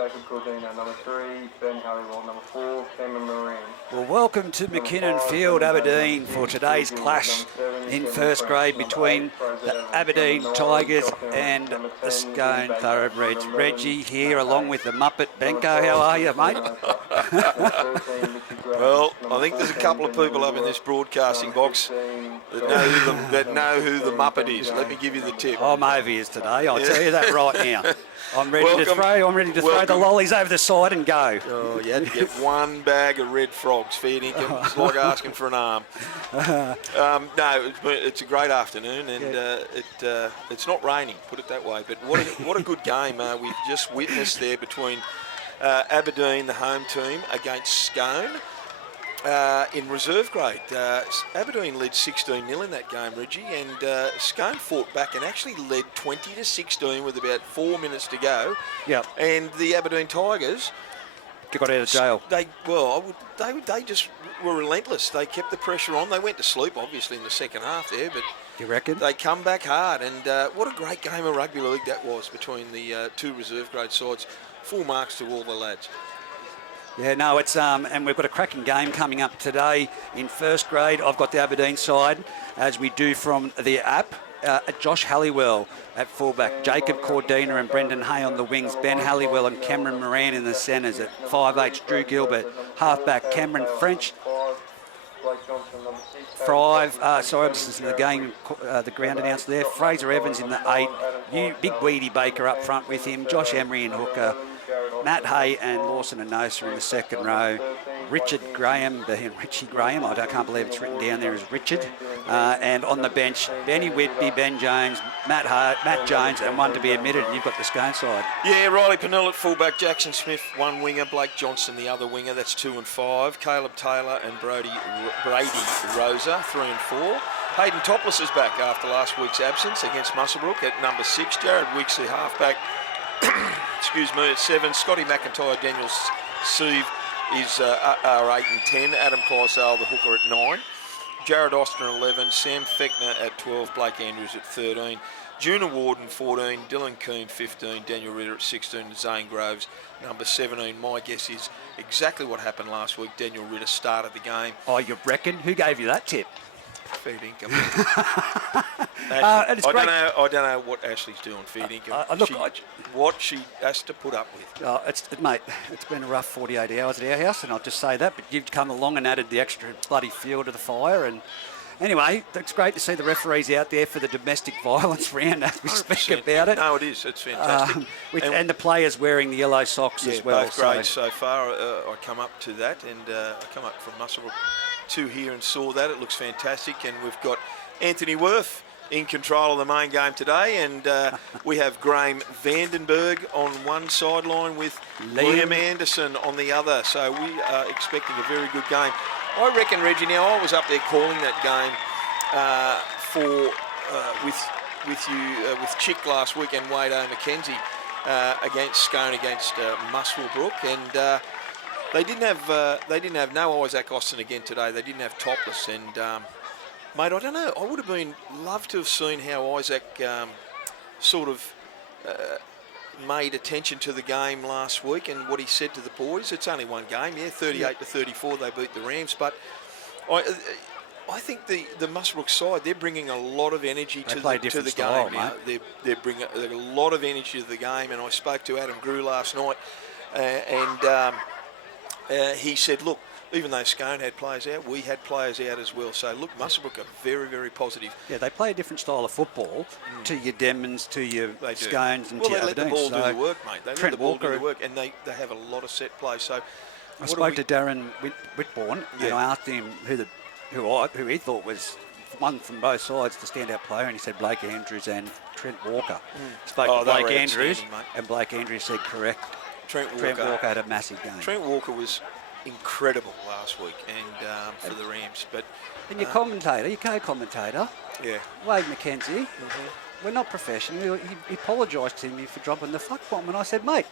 Jacob Gordina. Number 3, Ben Halliwell. Number 4, Cameron Moran. Well, welcome to McKinnon Field, Aberdeen, for today's clash in first grade between the Aberdeen Tigers and the Scone Thoroughbreds. Reggie here along with the Muppet Benko. How are you, mate? Well, I think there's a couple of people up in this broadcasting box that know who the Muppet is. Let me give you the tip. I'm over here today. I'll tell you that right now. I'm ready to throw the lollies over the side and go. Oh, you had to get one bag of red frogs, fair dinkum. It's like asking for an arm. No, it's a great afternoon, and it's not raining, put it that way. But what a good game we've just witnessed there between Aberdeen, the home team, against Scone. In reserve grade. Aberdeen led 16-0 in that game, Reggie, and Scone fought back and actually led 20-16 with about 4 minutes to go. Yep. And the Aberdeen Tigers got out of jail. They just were relentless. They kept the pressure on. They went to sleep, obviously, in the second half there, but you reckon? They come back hard, and what a great game of rugby league that was between the two reserve grade sides. Full marks to all the lads. Yeah, no, it's and we've got a cracking game coming up today in first grade. I've got the Aberdeen side, as we do from the app. Josh Halliwell at fullback, Jacob Cordina and Brendan Hay on the wings, Ben Halliwell and Cameron Moran in the centres. At 5'8", Drew Gilbert, halfback Cameron French. This is the game, the ground announcer there. Fraser Evans in the 8. Big Weedy Baker up front with him. Josh Emery in hooker. Matt Hay and Lawson Anosa in the second row. Richie Graham, I can't believe it's written down there as Richard. And on the bench, Benny Whitby, Ben Jones, Matt Jones, and one to be admitted. And you've got the Scone side. Yeah, Riley Pennell at fullback, Jackson Smith, one winger, Blake Johnson, the other winger. That's 2 and 5. Caleb Taylor and Brady Rosa, 3 and 4. Hayden Topless is back after last week's absence against Muswellbrook at number 6. Jared Wixley, halfback. At 7. Scotty McIntyre, Daniel Sieve are 8 and 10. Adam Clydesdale, the hooker, at 9. Jared Austin, 11. Sam Feckner at 12. Blake Andrews at 13. Juna Warden, 14. Dylan Keane, 15. Daniel Ritter at 16. And Zane Groves, number 17. My guess is exactly what happened last week. Daniel Ritter started the game. Oh, you reckon? Who gave you that tip? Fair dinkum. I don't know what Ashley's doing. Fair dinkum. What she has to put up with. Mate, it's been a rough 48 hours at our house, and I'll just say that. But you've come along and added the extra bloody fuel to the fire. And anyway, it's great to see the referees out there for the domestic violence round as we speak about it. No, it is. It's fantastic. And the players wearing the yellow socks as well. Both grades so far. I come up to that, and I come up from Muswellbrook to here and saw that. It looks fantastic, and we've got Anthony Worth in control of the main game today, and we have Graham Vandenberg on one sideline with Liam Anderson on the other, so we are expecting a very good game. I reckon, Reggie, now I was up there calling that game with Chick last week and Wade O'Mackenzie against Scone against Muswellbrook, and They didn't have no Isaac Austin again today. They didn't have Topless, and mate, I don't know. I would have loved to have seen how Isaac made attention to the game last week and what he said to the boys. It's only one game, 38-34. They beat the Rams, but I think the Muswellbrook side, they're bringing a lot of energy to the game. Mate. They're bringing a lot of energy to the game, and I spoke to Adam Grew last night, and he said, look, even though Scone had players out, we had players out as well. So, look, Muswellbrook are very, very positive. Yeah, they play a different style of football to your Demons, to your Scones and to your Aberdeen. Well, they let the ball do the work, mate. They let the ball do the work, and they have a lot of set play. So, I spoke to Darren Whitbourne, and I asked him who he thought was one from both sides, the standout player, and he said Blake Andrews and Trent Walker. Spoke to Blake Andrews, and Blake Andrews said correct. Trent Walker had a massive game. Trent Walker was incredible last week and for the Rams. And your commentator, your co-commentator, Wade McKenzie, we're not professional. He apologised to me for dropping the fuck bomb, and I said, mate,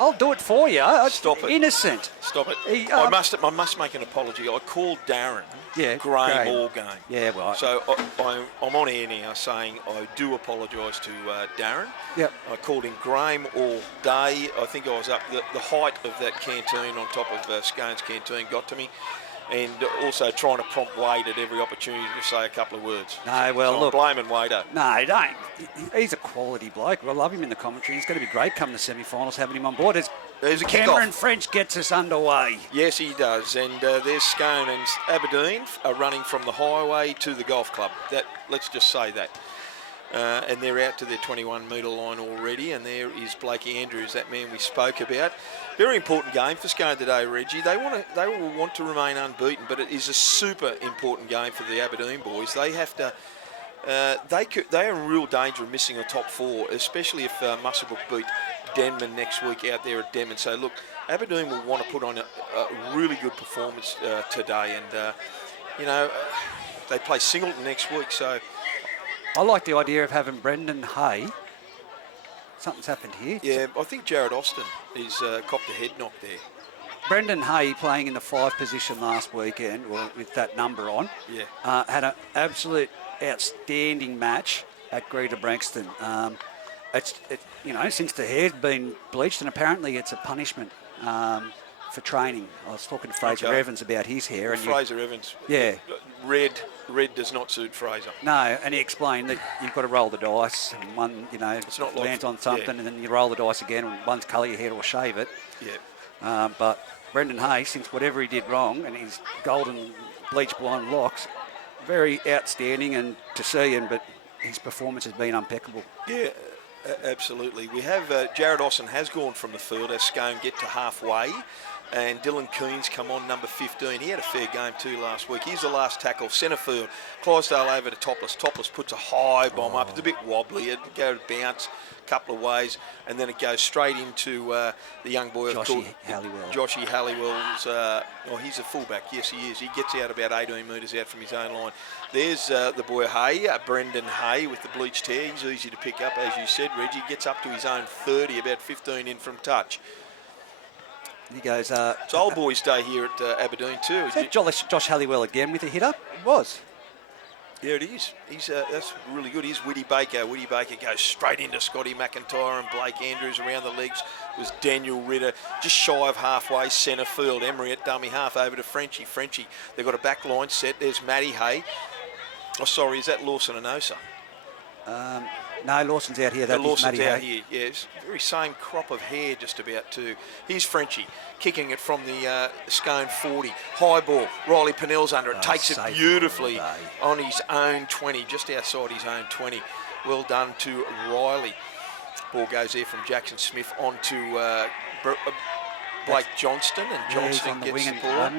I'll do it for you. Stop it. Innocent. Stop it. I must make an apology. I called Darren Graham all game. Yeah, well. So I'm on air now saying I do apologise to Darren. Yep. I called him Graham all day. I think I was up. The height of that canteen on top of Scone's canteen got to me. And also trying to prompt Wade at every opportunity to say a couple of words. No, well, so look. I'm blaming Wade. No, don't. He's a quality bloke. I love him in the commentary. He's going to be great come the semi-finals, having him on board. There's a Cameron kick-off. French gets us underway. Yes, he does. And there's Scone and Aberdeen are running from the highway to the golf club. Let's just say that. And they're out to their 21-metre line already. And there is Blakey Andrews, that man we spoke about. Very important game for Scone today, Reggie. They will want to remain unbeaten, but it is a super important game for the Aberdeen boys. They have to. They are in real danger of missing a top four, especially if Musselbrook beat Denman next week out there at Denman. So look, Aberdeen will want to put on a really good performance today, and they play Singleton next week. So I like the idea of having Brendan Hay. Something's happened here. Yeah, I think Jared Austin is copped a head knock there. Brendan Hay playing in the 5 position last weekend, with that number on. Yeah. Had an absolute outstanding match at Greater Branxton. Since the hair's been bleached, and apparently it's a punishment for training. I was talking to Fraser Evans about his hair. And Fraser Evans. Yeah. Red does not suit Fraser. No, and he explained that you've got to roll the dice, and one, it's not lands on something, and then you roll the dice again, and one's colour your hair or shave it. Yeah. But Brendan Hay, since whatever he did wrong, and his golden bleach blonde locks, very outstanding and to see him, but his performance has been impeccable. Yeah, absolutely. We have Jared Austin has gone from the field as Scone get to halfway. And Dylan Keen's come on, number 15. He had a fair game too last week. He's the last tackle, centre field. Clydesdale over to Topless. Topless puts a high bomb up. It's a bit wobbly. It go to bounce a couple of ways, and then it goes straight into the young boy. Joshy Halliwell. Joshy Halliwell's, he's a fullback. Yes, he is. He gets out about 18 metres out from his own line. There's the boy Hay, Brendan Hay with the bleached hair. He's easy to pick up, as you said, Reggie. Gets up to his own 30, about 15 in from touch. He goes. It's old boys' day here at Aberdeen too. Is that Josh Halliwell again with a hit up? It was. Yeah, it is. That's really good. Here's Woody Baker. Woody Baker goes straight into Scotty McIntyre and Blake Andrews. Around the legs was Daniel Ritter, just shy of halfway centre field. Emery at dummy half over to Frenchie. Frenchie, they've got a back line set. There's Matty Hay. Oh, sorry, is that Lawson and Osa? No, Lawson's out here. Lawson's out here. Yeah, it's the very same crop of hair just about too. Here's Frenchie kicking it from the Scone 40. High ball. Riley Pennell's under it. Takes it beautifully on his own 20, just outside his own 20. Well done to Riley. Ball goes there from Jackson Smith on to Blake Johnston, and Johnston gets the ball.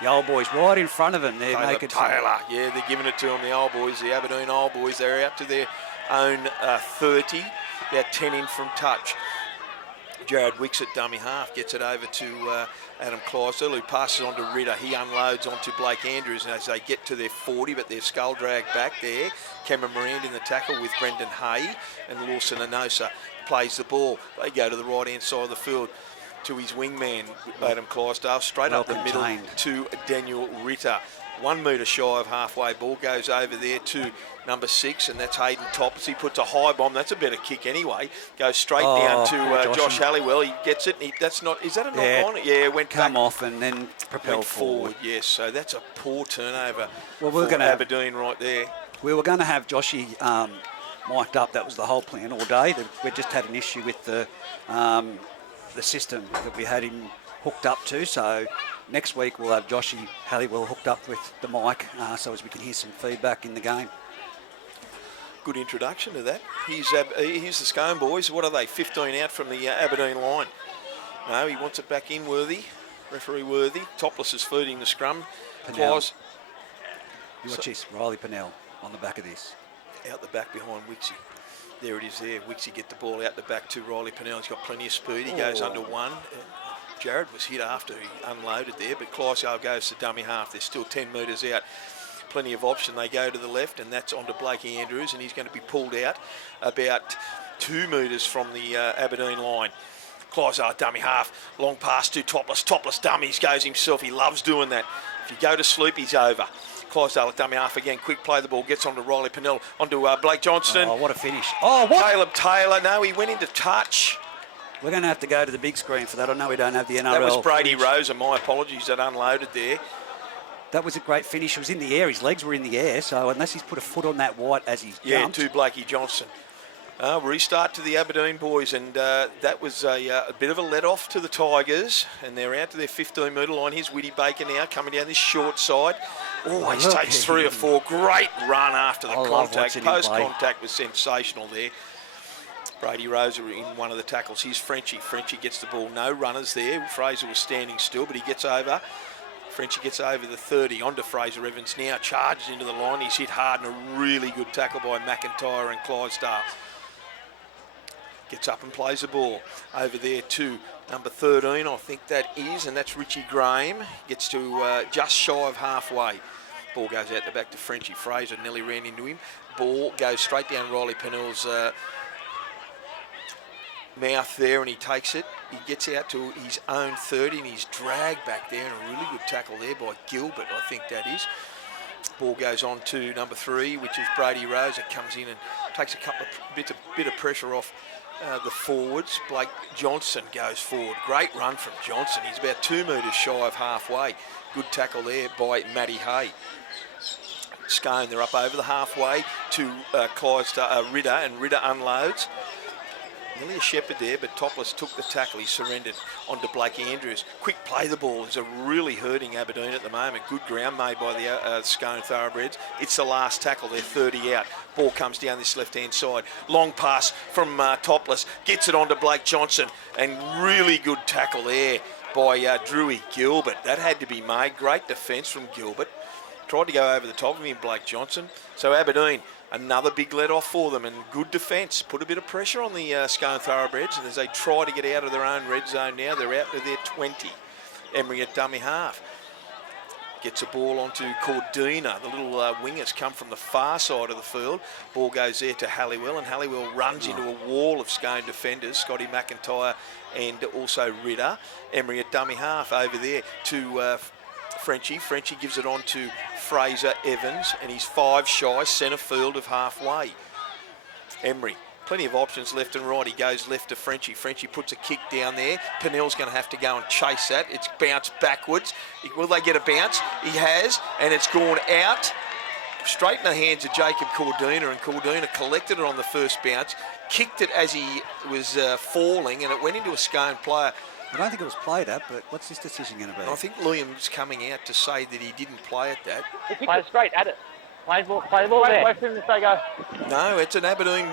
The old boys right in front of him. They're making Taylor. Yeah, they're giving it to them, the old boys, the Aberdeen old boys. They're out to their own 30, about 10 in from touch. Jared Wicks at dummy half gets it over to Adam Clydesdale, who passes on to Ritter. He unloads onto Blake Andrews, and as they get to their 40, but they're skull dragged back there. Cameron Morand in the tackle with Brendan Hay, and Lawson Anosa plays the ball. They go to the right-hand side of the field to his wingman, Adam Clydesdale, straight up the middle to Daniel Ritter. 1 metre shy of halfway. Ball goes over there to number 6, and that's Hayden Toppers. He puts a high bomb. That's a better kick anyway. Goes straight down to Josh Halliwell. He gets it. Is that a knock on? Yeah, it went come back, off and then propelled forward. Yes, so that's a poor turnover for Aberdeen right there. We were going to have Joshy mic'd up. That was the whole plan all day. We just had an issue with the system that we had him hooked up to. So next week we'll have Joshy Halliwell hooked up with the mic so as we can hear some feedback in the game. Good introduction to that. Here's the Scone boys. What are they? 15 out from the Aberdeen line. No, he wants it back in, Worthy. Referee Worthy. Topless is feeding the scrum. Watch this, Riley Pennell on the back of this. Out the back behind Wixie. There it is there. Wixie get the ball out the back to Riley Pennell. He's got plenty of speed. He goes under one. Jared was hit after he unloaded there, but Clydesdale goes to dummy half. They're still 10 metres out. Plenty of option. They go to the left, and that's onto Blakey Andrews, and he's going to be pulled out about 2 metres from the Aberdeen line. Clydesdale dummy half, long pass to Topless. Topless dummies, goes himself. He loves doing that. If you go to sleep, he's over. Clydesdale at dummy half again. Quick play the ball, gets onto Riley Pennell, onto Blake Johnston. Oh, what a finish. Oh, what? Caleb Taylor, no, he went into touch. We're going to have to go to the big screen for that. I know we don't have the NRL. That was Brady footage. Rose, and my apologies, that unloaded there. That was a great finish. It was in the air. His legs were in the air, so unless he's put a foot on that white as he's jumped. To Blakey Johnson. Restart to the Aberdeen boys, and that was a bit of a let-off to the Tigers, and they're out to their 15-metre line. Here's Whitty Baker now coming down this short side. Always takes 3 or 4. Great run after the contact. Post-contact was sensational there. Brady Rosa in one of the tackles. Here's Frenchie. Frenchie gets the ball. No runners there. Fraser was standing still, but he gets over. Frenchie gets over the 30. On to Fraser Evans now. Charges into the line. He's hit hard, and a really good tackle by McIntyre and Clydesdale. Gets up and plays the ball over there to number 13, I think that is, and that's Richie Graham. Gets to just shy of halfway. Ball goes out the back to Frenchie. Fraser nearly ran into him. Ball goes straight down Riley Pennell's mouth there, and he takes it. He gets out to his own 30, and he's dragged back there, and a really good tackle there by Gilbert, I think that is. Ball goes on to number 3, which is Brady Rose. It comes in and takes a couple of bit of pressure off the forwards. Blake Johnson goes forward. Great run from Johnson. He's about 2 metres shy of halfway. Good tackle there by Matty Hay. Scone, they're up over the halfway to Ridder, and Ridder unloads. Nearly a shepherd there, but Topless took the tackle. He surrendered onto Blake Andrews. Quick play the ball is really hurting Aberdeen at the moment. Good ground made by the Scone Thoroughbreds. It's the last tackle. They're 30 out. Ball comes down this left-hand side. Long pass from Topless. Gets it onto Blake Johnson, and really good tackle there by Drewy Gilbert. That had to be made. Great defence from Gilbert. Tried to go over the top of him, Blake Johnson. So Aberdeen, another big let-off for them, and good defence. Put a bit of pressure on the Scone Thoroughbreds, and as they try to get out of their own red zone now, they're out to their 20. Emery at dummy half. Gets a ball onto Cordina. The little wingers come from the far side of the field. Ball goes there to Halliwell, and Halliwell runs into a wall of Scone defenders, Scotty McIntyre and also Ridder. Emery at dummy half over there to Frenchie. Frenchie gives it on to Fraser Evans, and he's 5 shy, centre field of halfway. Emery, plenty of options left and right. He goes left to Frenchie. Frenchie puts a kick down there. Pennell's going to have to go and chase that. It's bounced backwards. Will they get a bounce? He has, and it's gone out. Straight in the hands of Jacob Cordina, and Cordina collected it on the first bounce, kicked it as he was falling, and it went into a Scone player. I don't think it was played at, but what's this decision going to be? I think Williams coming out to say that he didn't play at that. Play straight at it. Play the ball there. Wait for him to say go. No, it's an Aberdeen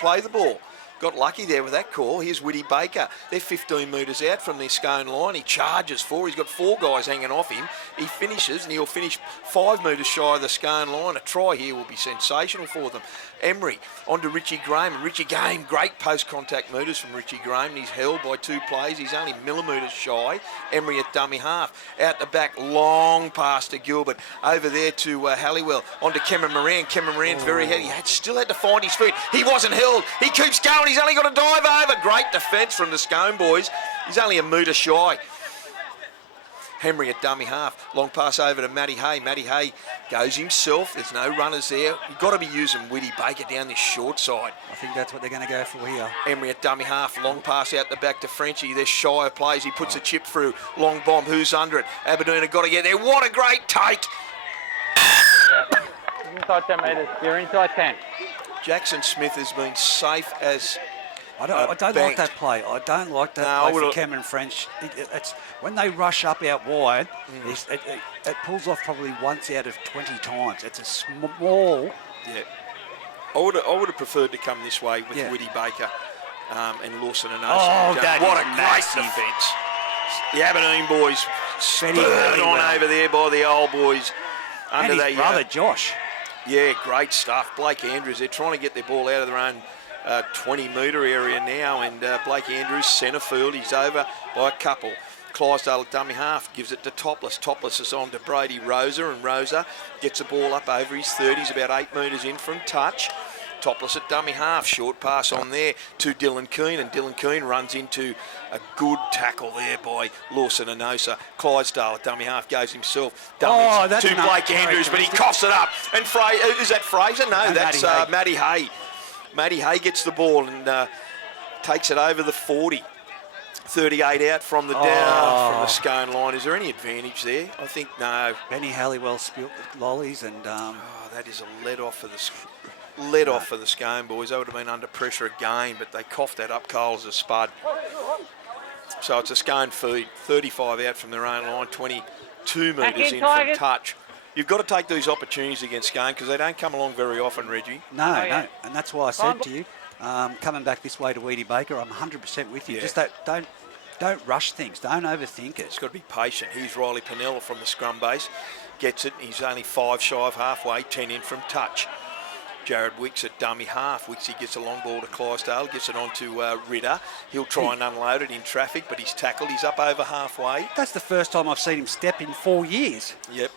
play the ball. Got lucky there with that call. Here's Whitty Baker. They're 15 metres out from their Scone line. He charges 4. He's got 4 guys hanging off him. He finishes, and he'll finish 5 metres shy of the Scone line. A try here will be sensational for them. Emery onto Richie Graham. And Richie Graham, great post-contact metres from Richie Graham. And he's held by 2 plays. He's only millimetres shy. Emery at dummy half. Out the back, long pass to Gilbert. Over there to Halliwell. Onto Cameron Moran. Cameron Moran's very heavy. Still had to find his feet. He wasn't held. He keeps going. He's only got to dive over. Great defence from the Scone boys. He's only a metre shy. Henry at dummy half. Long pass over to Matty Hay. Matty Hay goes himself. There's no runners there. You've got to be using Whitty Baker down this short side. I think that's what they're going to go for here. Emery at dummy half. Long pass out the back to Frenchie. They're shy of plays. He puts a chip through. Long bomb. Who's under it? Aberdeen have got to get there. What a great take. Inside 10 metres. You're inside 10. Jackson Smith has been safe as I don't like that play. I don't like that play for Cameron French. It's when they rush up out wide, it pulls off probably once out of 20 times. It's a small... Yeah. I would have preferred to come this way with Whitty Baker and Lawson and Ocean. Oh, that what is a massive. great defence. The Aberdeen boys spurred on over there by the old boys. And his brother, Josh. Yeah, great stuff. Blake Andrews, they're trying to get their ball out of their own 20-metre area now, and Blake Andrews, centre field, he's over by a couple. Clydesdale at dummy half, gives it to Topless. Topless is on to Brady Rosa, and Rosa gets the ball up over his 30s, about 8 metres in from touch Topless at dummy half. Short pass on there to Dylan Keane, and Dylan Keane runs into a good tackle there by Lawson Anosa. Clydesdale at dummy half goes himself. Dummies to Blake Andrews, but he coughs it up. And is that Fraser? No, that's Matty Hay. Matty Hay gets the ball and takes it over the 40. 38 out from the down from the Scone line. Is there any advantage there? I think no. Benny Halliwell spilt the lollies and... that is a let-off for the off for the Scone boys. They would have been under pressure again, but they coughed that up cold as a spud. So it's a Scone feed. 35 out from their own line, 22 metres in from touch. You've got to take these opportunities against Scone because they don't come along very often, Reggie. No, no. And that's why I said to you, coming back this way to Weedy Baker, I'm 100% with you. Yeah. Just don't rush things. Don't overthink it. It's got to be patient. Here's Riley Pennell from the scrum base. Gets it. He's only 5 shy of halfway, 10 in from touch. Jared Wicks at dummy half. Wixie gets a long ball to Clydesdale, gets it on to Ritter. He'll try and unload it in traffic, but he's tackled. He's up over halfway. That's the first time I've seen him step in 4 years. Yep.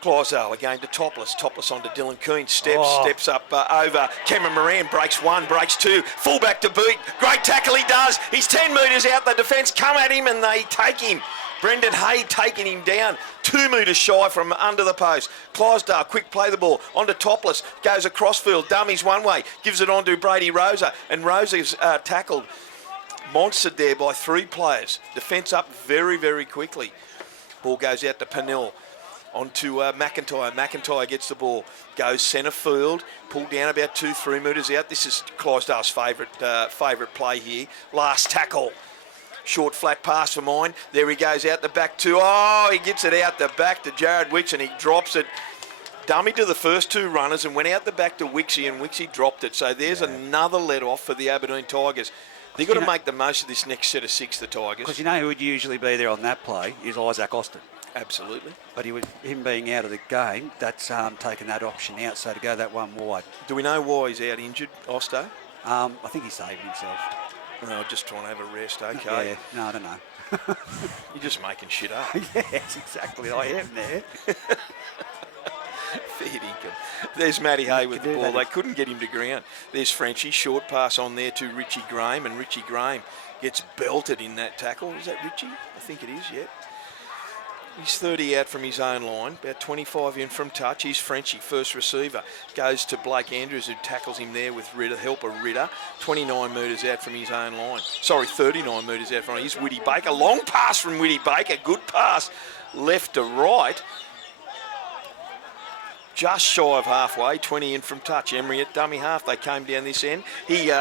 Clydesdale again to Topless. Topless on to Dylan Keane. Steps up over. Cameron Moran breaks 1, breaks 2. Fullback to beat. Great tackle he does. He's 10 metres out. The defence come at him and they take him. Brendan Hay taking him down 2 metres shy from under the post. Clydesdale, quick play the ball onto Topless, goes across field, dummies one way, gives it on to Brady Rosa, and Rosa's tackled, monstered there by 3 players. Defence up very, very quickly. Ball goes out to Pennell. On to McIntyre. McIntyre gets the ball, goes centre field, pulled down about 2-3 metres out. This is Clydesdale's favourite play here. Last tackle. Short flat pass for mine. There he goes out the back to, he gets it out the back to Jared Wicks and he drops it. Dummy to the first 2 runners and went out the back to Wixie and Wixie dropped it. So there's another let off for the Aberdeen Tigers. They've got to make the most of this next set of 6, the Tigers. Because you know who would usually be there on that play is Isaac Austin. Absolutely. But him being out of the game, that's taken that option out, so to go that one wide. Do we know why he's out injured, Osto? I think he's saving himself. No, just trying to have a rest, okay. Yeah, no, I don't know. You're just making shit up. Yes, exactly. I am there. Fair income. There's Matty Hay with the ball. They couldn't get him to ground. There's Frenchie. Short pass on there to Richie Graham, and Richie Graham gets belted in that tackle. Is that Richie? I think it is, yeah. He's 30 out from his own line, about 25 in from touch. He's Frenchie, first receiver. Goes to Blake Andrews, who tackles him there with Ritter, helper Ritter. 29 metres out from his own line. Sorry, 39 metres out from him. He's Woody Baker. Long pass from Woody Baker. Good pass left to right. Just shy of halfway, 20 in from touch. Emery at dummy half. They came down this end. He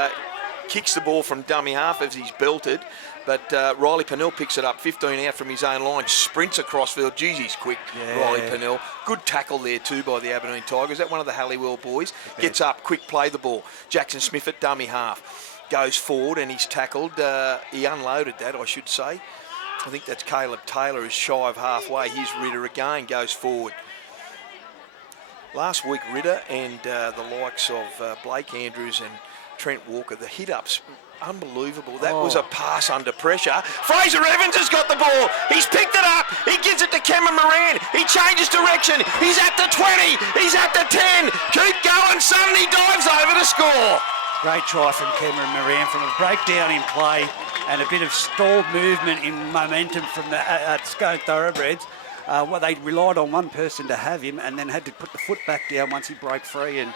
kicks the ball from dummy half as he's belted. But Riley Pennell picks it up, 15 out from his own line, sprints across field. Geez, he's quick, Riley Pennell. Good tackle there too by the Aberdeen Tigers. That one of the Halliwell boys. Gets up, quick play the ball. Jackson Smith at dummy half. Goes forward and he's tackled. He unloaded that, I should say. I think that's Caleb Taylor, who's shy of halfway. Here's Ritter again, goes forward. Last week, Ritter and the likes of Blake Andrews and Trent Walker, the hit-ups, unbelievable. That was a pass under pressure. Fraser Evans has got the ball. He's picked it up. He gives it to Cameron Moran. He changes direction. He's at the 20. He's at the 10. Keep going, son. He dives over to score. Great try from Cameron Moran from a breakdown in play and a bit of stalled movement in momentum from the Scone Thoroughbreds. They relied on one person to have him and then had to put the foot back down once he broke free, and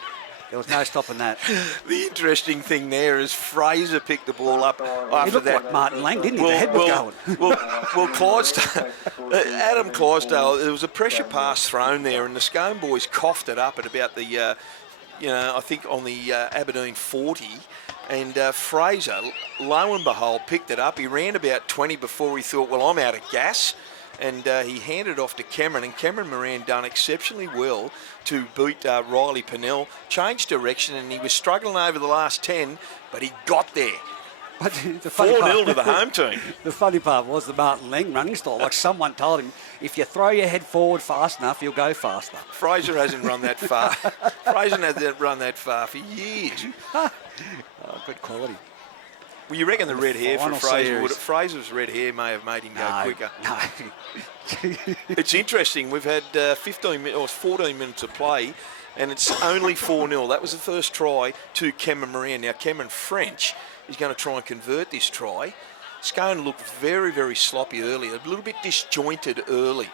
there was no stopping that. The interesting thing there is Fraser picked the ball up after he looked that. like Martin Lang, didn't he? The head was going. Well, Clydesdale, Adam Clydesdale, there was a pressure pass thrown there, and the Scone boys coughed it up at about the, I think on the Aberdeen 40. And Fraser, lo and behold, picked it up. He ran about 20 before he thought, well, I'm out of gas. And he handed it off to Cameron, and Cameron Moran done exceptionally well to beat Riley Pennell, changed direction, and he was struggling over the last 10, but he got there. But the 4-0 to the home team. The funny part was the Martin Lang running style. Like someone told him, if you throw your head forward fast enough, you'll go faster. Fraser hasn't run that far. Fraser hasn't run that far for years. Good quality. Well, you reckon the red hair for Fraser series. Fraser's red hair may have made him go quicker? No. It's interesting. We've had 14 minutes of play, and it's only 4-0. That was the first try to Cameron Moran. Now, Cameron French is going to try and convert this try. Scone looked very, very sloppy early, a little bit disjointed early.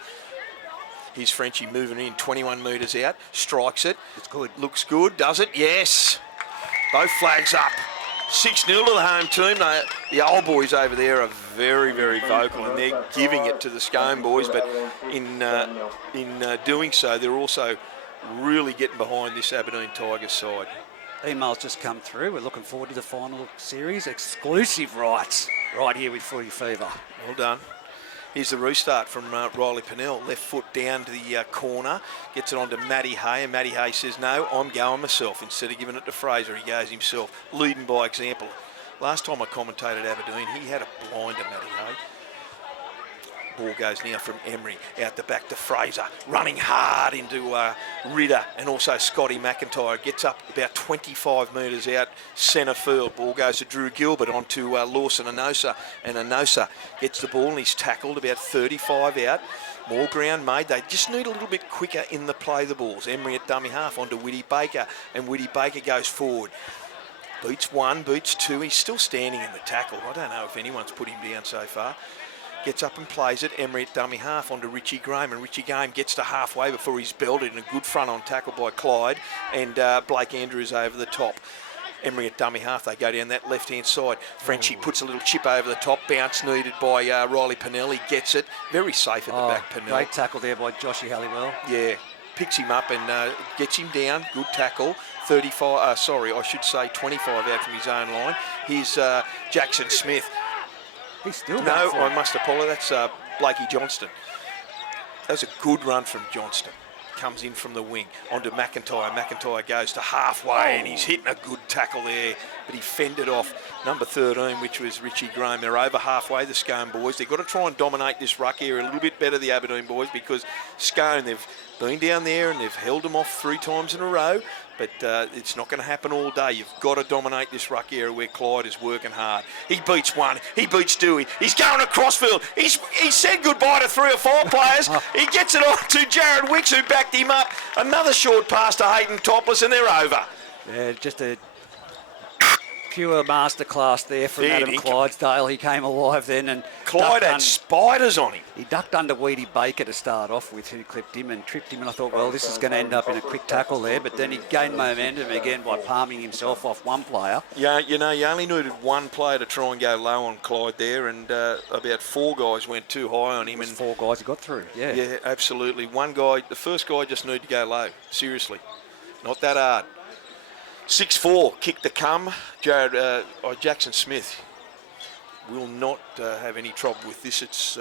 Here's Frenchie moving in, 21 metres out, strikes it. It's good. Looks good, does it? Yes. Both flags up. 6-0 to the home team. The old boys over there are very, very vocal, and they're giving it to the Scone boys, but in doing so, they're also really getting behind this Aberdeen Tigers side. Emails just come through. We're looking forward to the final series. Exclusive rights right here with Footy Fever. Well done. Here's the restart from Riley Pennell. Left foot down to the corner. Gets it on to Matty Hay, and Matty Hay says, no, I'm going myself. Instead of giving it to Fraser, he goes himself, leading by example. Last time I commentated Aberdeen, he had a blinder, Matty Hay. Ball goes now from Emery out the back to Fraser, running hard into Ridder and also Scotty McIntyre. Gets up about 25 metres out centre field. Ball goes to Drew Gilbert onto Lawson Anosa, and Anosa gets the ball and he's tackled about 35 out. More ground made. They just need a little bit quicker in the play the balls. Emery at dummy half onto Whitty Baker, and Whitty Baker goes forward. Beats one, beats two. He's still standing in the tackle. I don't know if anyone's put him down so far. Gets up and plays it. Emery at dummy half onto Richie Graham, and Richie Graham gets to halfway before he's belted, and a good front on tackle by Clyde, and Blake Andrews over the top. Emery at dummy half, they go down that left-hand side. Frenchie puts a little chip over the top, bounce needed by Riley Pennell. He gets it, very safe at the back, Pennell. Great tackle there by Joshy Halliwell. Yeah, picks him up and gets him down, good tackle. 25, sorry, I should say 25 out from his own line. Here's Jackson Smith. He's still No, I must apologise. That's Blakey Johnston. That was a good run from Johnston. Comes in from the wing onto McIntyre. McIntyre goes to halfway and he's hitting a good tackle there, but he fended off number 13, which was Richie Graham. They're over halfway, the Scone boys. They've got to try and dominate this ruck area a little bit better, the Aberdeen boys, because Scone, they've been down there and they've held them off 3 times in a row, but it's not going to happen all day. You've got to dominate this ruck area where Clyde is working hard. He beats one. He beats Dewey. He's going across field. He said goodbye to 3 or 4 players. He gets it on to Jared Wicks, who backed him up. Another short pass to Hayden Topless, and they're over. Yeah, just a pure masterclass there from Adam Clydesdale. He came alive then, and Clyde had spiders on him. He ducked under Weedy Baker to start off with, who clipped him and tripped him, and I thought, well, this is going to end up in a quick tackle there, but then he gained momentum again by palming himself off one player. Yeah, you know, you only needed one player to try and go low on Clyde there, and about 4 guys went too high on him. And 4 guys he got through, yeah. Yeah, absolutely. One guy, the first guy just needed to go low, seriously. Not that hard. 6-4, kick to come. Jackson Smith will not have any trouble with this. It's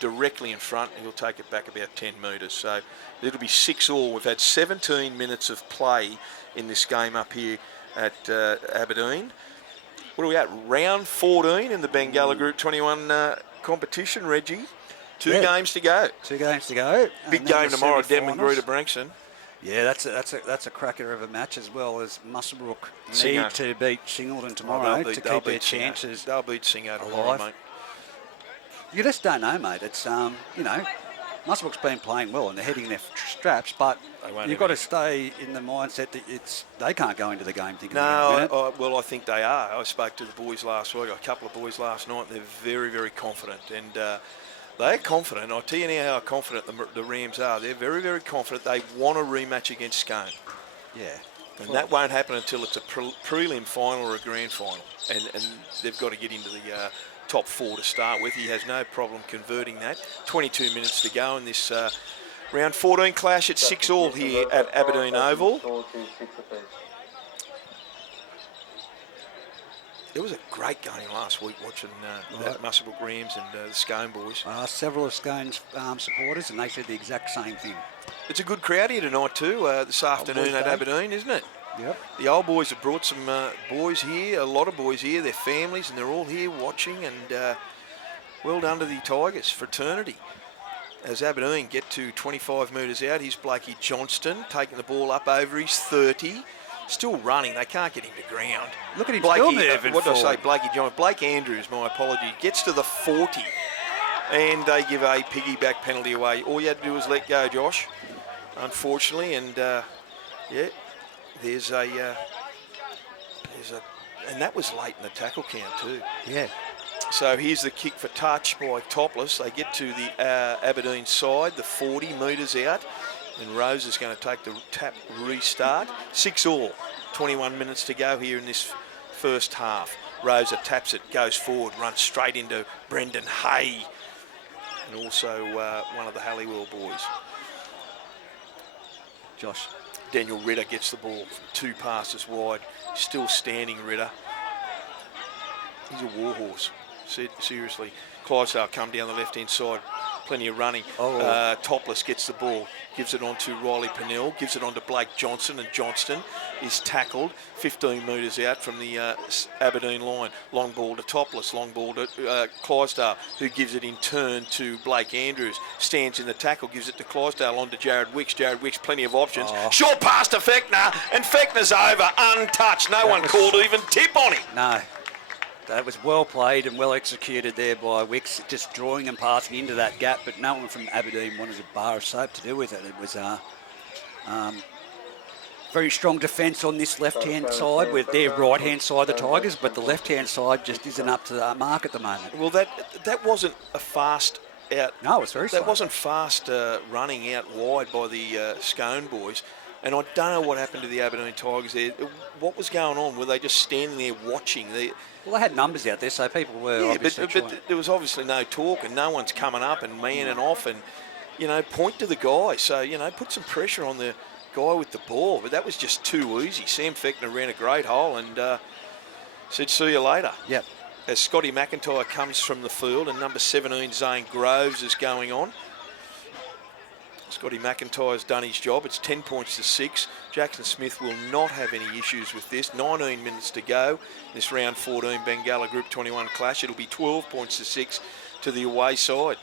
directly in front. He'll take it back about 10 metres. So it'll be 6-all. We've had 17 minutes of play in this game up here at Aberdeen. What are we at? Round 14 in the Bengalla Group 21 competition, Reggie. 2 games to go. 2 games to go. Big game tomorrow, Denman Greeter Branxton. Yeah, that's a cracker of a match, as well as Muswellbrook need to beat Singleton tomorrow to keep their chances. They'll beat Singo tomorrow, mate. You just don't know, mate. It's you know, Muswellbrook's been playing well and they're heading their straps, but you've got to stay in the mindset that they can't go into the game thinking they're going to win it. Well, I think they are. I spoke to the boys last week, a couple of boys last night. They're very, very confident, and they're confident. I'll tell you now how confident the Rams are. They're very, very confident. They want a rematch against Scone. Yeah. And that won't happen until it's a prelim final or a grand final. And they've got to get into the top 4 to start with. He has no problem converting that. 22 minutes to go in this round 14 clash at 6-all here at Aberdeen Oval. It was a great game last week watching that Muswellbrook Rams and the Scone boys. Several of Scone's supporters, and they said the exact same thing. It's a good crowd here tonight too, this afternoon at Aberdeen, isn't it? Yep. The old boys have brought some boys here, a lot of boys here, their families, and they're all here watching, and well done to the Tigers, fraternity. As Aberdeen get to 25 metres out, here's Blakey Johnston taking the ball up over his 30. Still running, they can't get him to ground. Look at him Blakey, still moving what did I say, forward. Blakey John? Blake Andrews, my apology, gets to the 40 and they give a piggyback penalty away. All you had to do was let go, Josh, unfortunately, and Yeah, there's a, and that was late in the tackle count too. Yeah. So here's the kick for touch by Topless. They get to the Aberdeen side, the 40 metres out, and Rose is going to take the tap restart. 6-all, 21 minutes to go here in this first half. Rosa taps it, goes forward, runs straight into Brendan Hay, and also one of the Halliwell boys. Josh. Daniel Ritter gets the ball from 2 passes wide. Still standing, Ritter. He's a warhorse, seriously. Clydesdale come down the left-hand side. Plenty of running. Topless gets the ball, gives it on to Riley Pennell, gives it on to Blake Johnson, and Johnston is tackled 15 metres out from the Aberdeen line. Long ball to Topless, long ball to Clydesdale, who gives it in turn to Blake Andrews. Stands in the tackle, gives it to Clydesdale, on to Jared Wicks. Jared Wicks, plenty of options. Short pass to Fechner, and Fechner's over, untouched. No one called even tip on him. No. That was well played and well executed there by Wicks, just drawing and passing into that gap, but no one from Aberdeen wanted a bar of soap to do with it. It was very strong defence on this left-hand side with their right-hand side, the Tigers, but the left-hand side just isn't up to the mark at the moment. Well, that wasn't a fast out. No, it's very slow. That wasn't fast running out wide by the Scone boys. And I don't know what happened to the Aberdeen Tigers there. What was going on? Were they just standing there watching? Well, they had numbers out there, so people were obviously but there was obviously no talk, and no one's coming up and manning off and, point to the guy. So, put some pressure on the guy with the ball. But that was just too easy. Sam Fechner ran a great hole and said, see you later. Yep. As Scotty McIntyre comes from the field, and number 17, Zane Groves, is going on. Scotty McIntyre's done his job. It's 10 points to 6. Jackson Smith will not have any issues with this. 19 minutes to go. This round 14 Bengalla Group 21 clash. It'll be 12 points to 6 to the away side.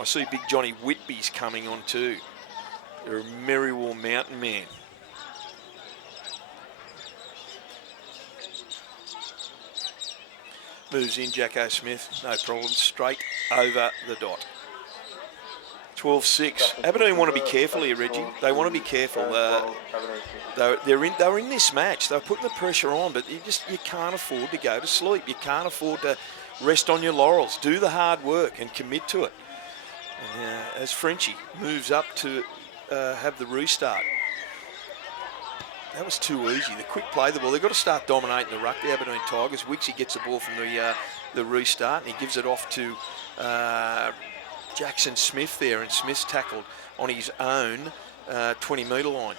I see big Johnny Whitby's coming on too. They're a Merriwell Mountain man. Moves in Jacko Smith. No problem. Straight over the dot. 12-6. Aberdeen want to be careful here, Reggie. They want to be careful. They were in this match. They were putting the pressure on, but you can't afford to go to sleep. You can't afford to rest on your laurels. Do the hard work and commit to it. And, as Frenchie moves up to have the restart. That was too easy. The quick play the ball. They've got to start dominating the ruck, the Aberdeen Tigers. Wixie gets the ball from the restart, and he gives it off to Jackson Smith there, and Smith's tackled on his own 20-metre line.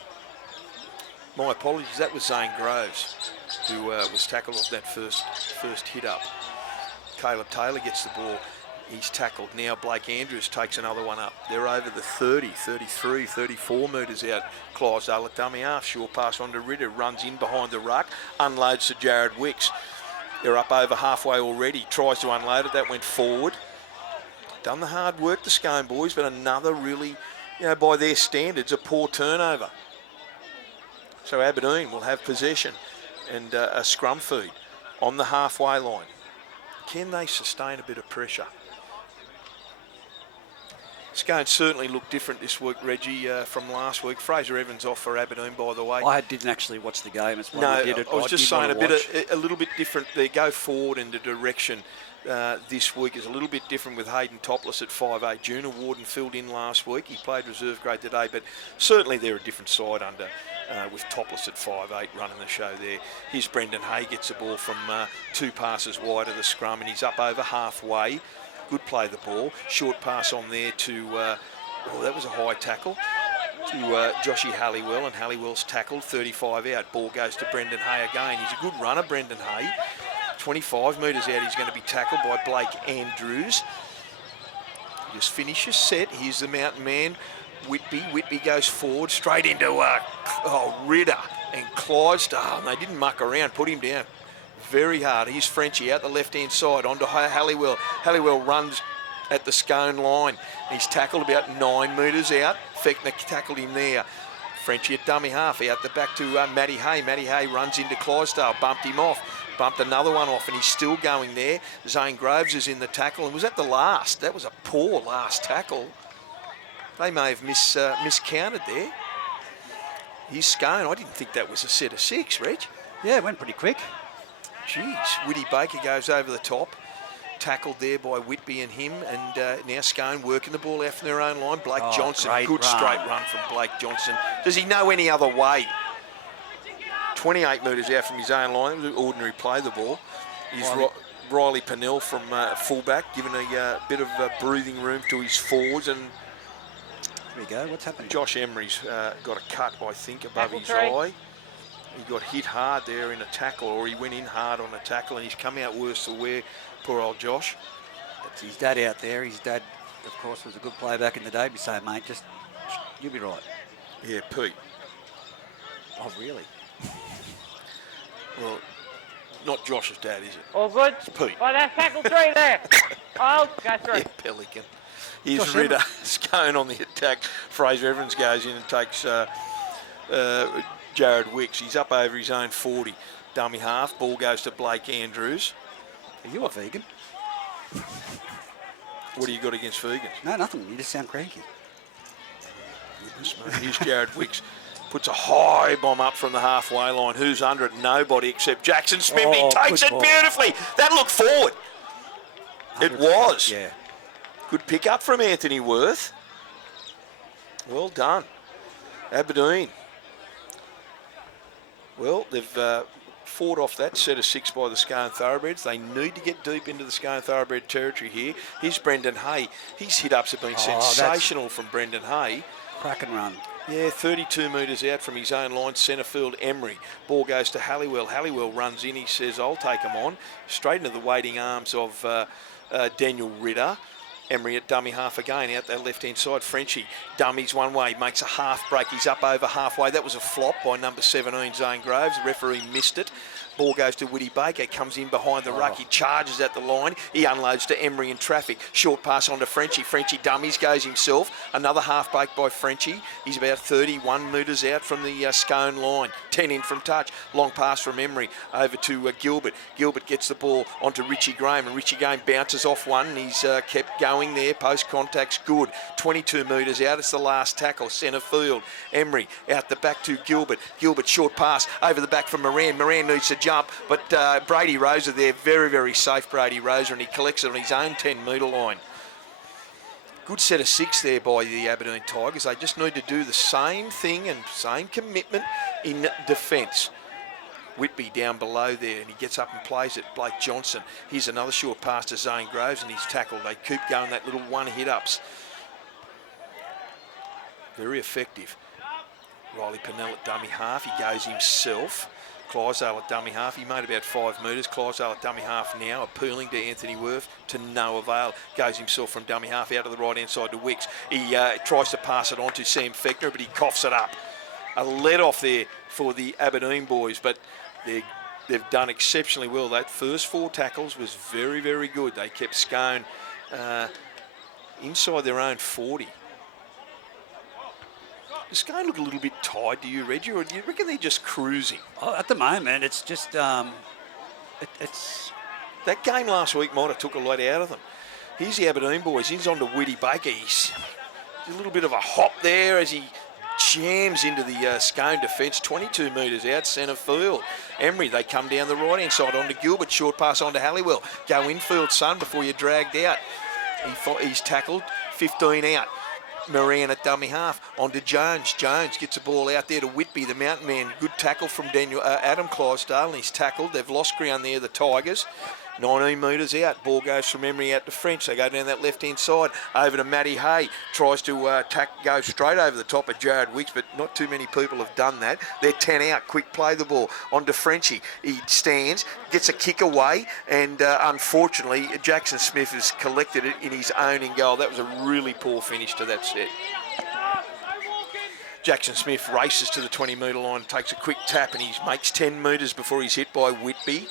My apologies, that was Zane Groves who was tackled off that first hit up. Caleb Taylor gets the ball. He's tackled. Now Blake Andrews takes another one up. They're over the 30, 33, 34 metres out. Clydesdale at dummy half. Short pass on to Ritter. Runs in behind the ruck. Unloads to Jared Wicks. They're up over halfway already. Tries to unload it. That went forward. Done the hard work, the Scone boys, but another really, by their standards, a poor turnover. So Aberdeen will have possession and a scrum feed on the halfway line. Can they sustain a bit of pressure? Scone certainly looked different this week, Reggie, from last week. Fraser Evans off for Aberdeen, by the way. I didn't actually watch the game. It's I was just saying a little bit different. They go forward in the direction. This week is a little bit different with Hayden Topless at 5'8". Junior Warden filled in last week. He played reserve grade today, but certainly they're a different side under with Topless at 5'8", running the show there. Here's Brendan Hay, gets the ball from 2 passes wide of the scrum, and he's up over halfway. Good play the ball. Short pass on there to, that was a high tackle, to Joshy Halliwell, and Halliwell's tackled, 35 out. Ball goes to Brendan Hay again. He's a good runner, Brendan Hay. 25 metres out, he's going to be tackled by Blake Andrews. He just finishes set. Here's the mountain man, Whitby. Whitby goes forward, straight into Ritter and Clydesdale. And they didn't muck around, put him down very hard. Here's Frenchie out the left-hand side onto Halliwell. Halliwell runs at the Scone line. He's tackled about 9 metres out. Fechner tackled him there. Frenchie at dummy half, out the back to Matty Hay. Matty Hay runs into Clydesdale, bumped him off. Bumped another one off, and he's still going there. Zane Groves is in the tackle, and was that the last? That was a poor last tackle. They may have miscounted there. Here's Scone. I didn't think that was a set of 6, Reg. Yeah, it went pretty quick. Jeez. Whitty Baker goes over the top. Tackled there by Whitby and him. And now Scone working the ball out from their own line. Blake Johnson. Good straight run from Blake Johnson. Does he know any other way? 28 metres out from his own line. Ordinary play the ball. He's Riley Pennell from fullback, giving a bit of breathing room to his forwards. And there we go. What's happening? Josh Emery's got a cut, I think, above his eye. He got hit hard there in a tackle, or he went in hard on a tackle, and he's come out worse for wear, poor old Josh. That's his dad out there. His dad, of course, was a good player back in the day. He'd be saying, mate, just, you'll be right. Yeah, Pete. Oh, really? Well, not Josh's dad, is it? All good? It's Pete. Oh, that's tackle 3 there. Oh, go through. Yeah, Pelican. Here's Ritter, Scone on the attack. Fraser Evans goes in and takes Jared Wicks. He's up over his own 40. Dummy half. Ball goes to Blake Andrews. Are you a vegan? What do you got against vegans? No, nothing. You just sound cranky. Goodness, mate. Here's Jared Wicks. Puts a high bomb up from the halfway line. Who's under it? Nobody except Jackson Smith. He takes it beautifully. That looked forward. It was. Yeah. Good pick up from Anthony Worth. Well done. Aberdeen. Well, they've fought off that set of 6 by the Scone Thoroughbreds. They need to get deep into the Scone Thoroughbred territory here. Here's Brendan Hay. His hit-ups have been sensational from Brendan Hay. Crack and run. Yeah, 32 metres out from his own line, centre field, Emery. Ball goes to Halliwell. Halliwell runs in. He says, I'll take him on. Straight into the waiting arms of Daniel Ritter. Emery at dummy half again, out that left-hand side. Frenchie dummies one way, makes a half break. He's up over halfway. That was a flop by number 17, Zane Groves. The referee missed it. Ball goes to Whitty Baker, comes in behind the ruck. He charges at the line. He unloads to Emery in traffic. Short pass on to Frenchie. Frenchie dummies, goes himself. Another half break by Frenchie. He's about 31 metres out from the Scone line. 10 in from touch. Long pass from Emery over to Gilbert. Gilbert gets the ball onto Richie Graham, and Richie Graham bounces off one. And he's kept going there. Post contact's good. 22 metres out. It's the last tackle. Centre field. Emery out the back to Gilbert. Gilbert short pass over the back from Moran. Moran needs to jump, but Brady Rosa there, very, very safe Brady Rosa, and he collects it on his own 10-metre line. Good set of 6 there by the Aberdeen Tigers. They just need to do the same thing and same commitment in defence. Whitby down below there, and he gets up and plays it. Blake Johnson. Here's another short pass to Zane Groves, and he's tackled. They keep going that little one hit-ups. Very effective. Riley Pennell at dummy half. He goes himself. Clydesdale at dummy half. He made about 5 metres. Clydesdale at dummy half now, appealing to Anthony Worth to no avail. Goes himself from dummy half out to the right-hand side to Wicks. He tries to pass it on to Sam Fechner, but he coughs it up. A let-off there for the Aberdeen boys, but they've done exceptionally well. That first 4 tackles was very, very good. They kept Scone inside their own 40. Does Scone look a little bit tired to you, Reggie, or do you reckon they're just cruising? Oh, at the moment, it's just it's that game last week might have took a lot out of them. Here's the Aberdeen boys. He's on to Whitty Baker. He's a little bit of a hop there as he jams into the Scone defence. 22 metres out, centre field. Emery, they come down the right-hand side onto Gilbert. Short pass onto Halliwell. Go infield, son, before you're dragged out. He's tackled. 15 out. Moran at dummy half, onto Jones. Jones gets the ball out there to Whitby, the mountain man. Good tackle from Adam Clydesdale, and he's tackled. They've lost ground there, the Tigers. 19 metres out. Ball goes from Emery out to French. They go down that left-hand side over to Matty Hay. Tries to go straight over the top of Jared Wicks, but not too many people have done that. They're 10 out. Quick play the ball onto Frenchie. He stands, gets a kick away, and unfortunately, Jackson Smith has collected it in his own in goal. That was a really poor finish to that set. Jackson Smith races to the 20-metre line, takes a quick tap, and he makes 10 metres before he's hit by Whitby.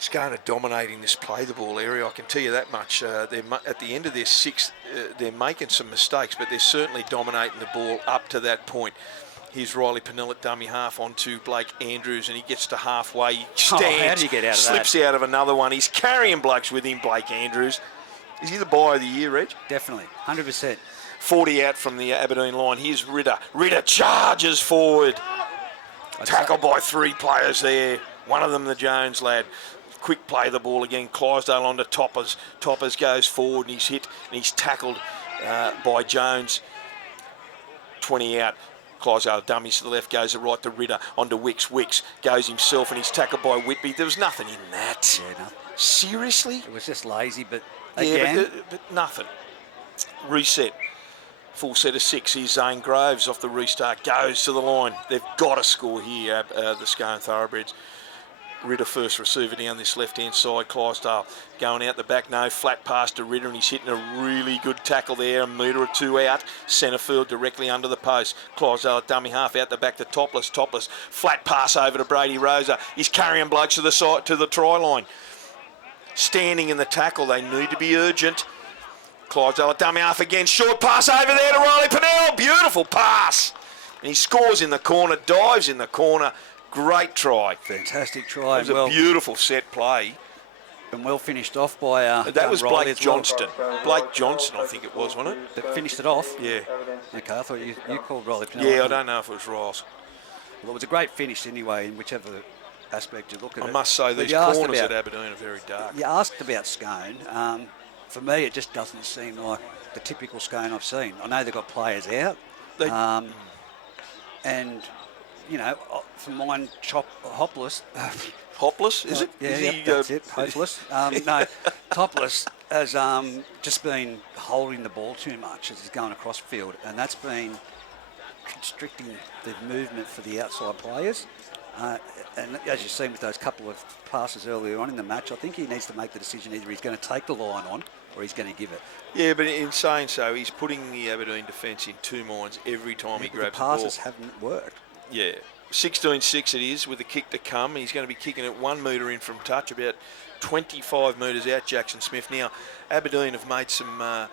Scone are dominating this play the ball area, I can tell you that much. They're at the end of their 6th, they're making some mistakes, but they're certainly dominating the ball up to that point. Here's Riley Pennell at dummy half onto Blake Andrews, and he gets to halfway. He stands, how do you get out of slips that? out of another one. He's carrying blokes with him, Blake Andrews. Is he the buy of the year, Reg? definitely 100%. 40 out from the Aberdeen line. Here's Ritter. Ritter charges forward. Tackled by 3 players there. One of them the Jones lad. Quick play the ball again. Clydesdale onto Toppers. Toppers goes forward and he's hit and he's tackled by Jones. 20 out. Clydesdale dummies to the left, goes to right to Ritter, onto Wicks. Wicks goes himself and he's tackled by Whitby. There was nothing in that. Yeah, no. Seriously? It was just lazy, but Yeah, again, but nothing. Reset. Full set of 6. Here's Zane Groves off the restart. Goes to the line. They've got to score here, the Scone Thoroughbreds. Ritter first receiver down this left-hand side. Clydesdale going out the back. No, flat pass to Ritter and he's hitting a really good tackle there. A metre or 2 out. Centre field directly under the post. Clydesdale dummy half out the back to Topless. Topless. Flat pass over to Brady Rosa. He's carrying blokes to the side, to the try line. Standing in the tackle. They need to be urgent. Clydesdale dummy half again. Short pass over there to Riley Pennell. Beautiful pass. And he scores in the corner. Dives in the corner. Great try. fantastic try. It was a beautiful set play. And well finished off by That was Riley Blake as well. Johnston. Blake Johnston, I think it was, wasn't it? That finished it off. Yeah. Okay, I thought you called Riley Pennell. Yeah, I don't know if it was Riles. Well, it was a great finish anyway, in whichever aspect you look at it. I must say, But these you asked corners about- at Aberdeen are very dark. You asked about Scone. For me, it just doesn't seem like the typical Scone I've seen. I know they've got players out. They- And, you know, for mine, Hopless. Hopless, is it? Yeah, Is yep, he, that's it. Hopeless. No, Topless has just been holding the ball too much as he's going across field, and that's been constricting the movement for the outside players. And as you've seen with those couple of passes earlier on in the match, I think he needs to make the decision either he's going to take the line on or he's going to give it. Yeah, but in saying so, he's putting the Aberdeen defence in 2 minds every time he grabs the ball. The passes haven't worked. Yeah. 16-6 it is with a kick to come. He's going to be kicking it 1 metre in from touch, about 25 metres out, Jackson Smith. Now, Aberdeen have made some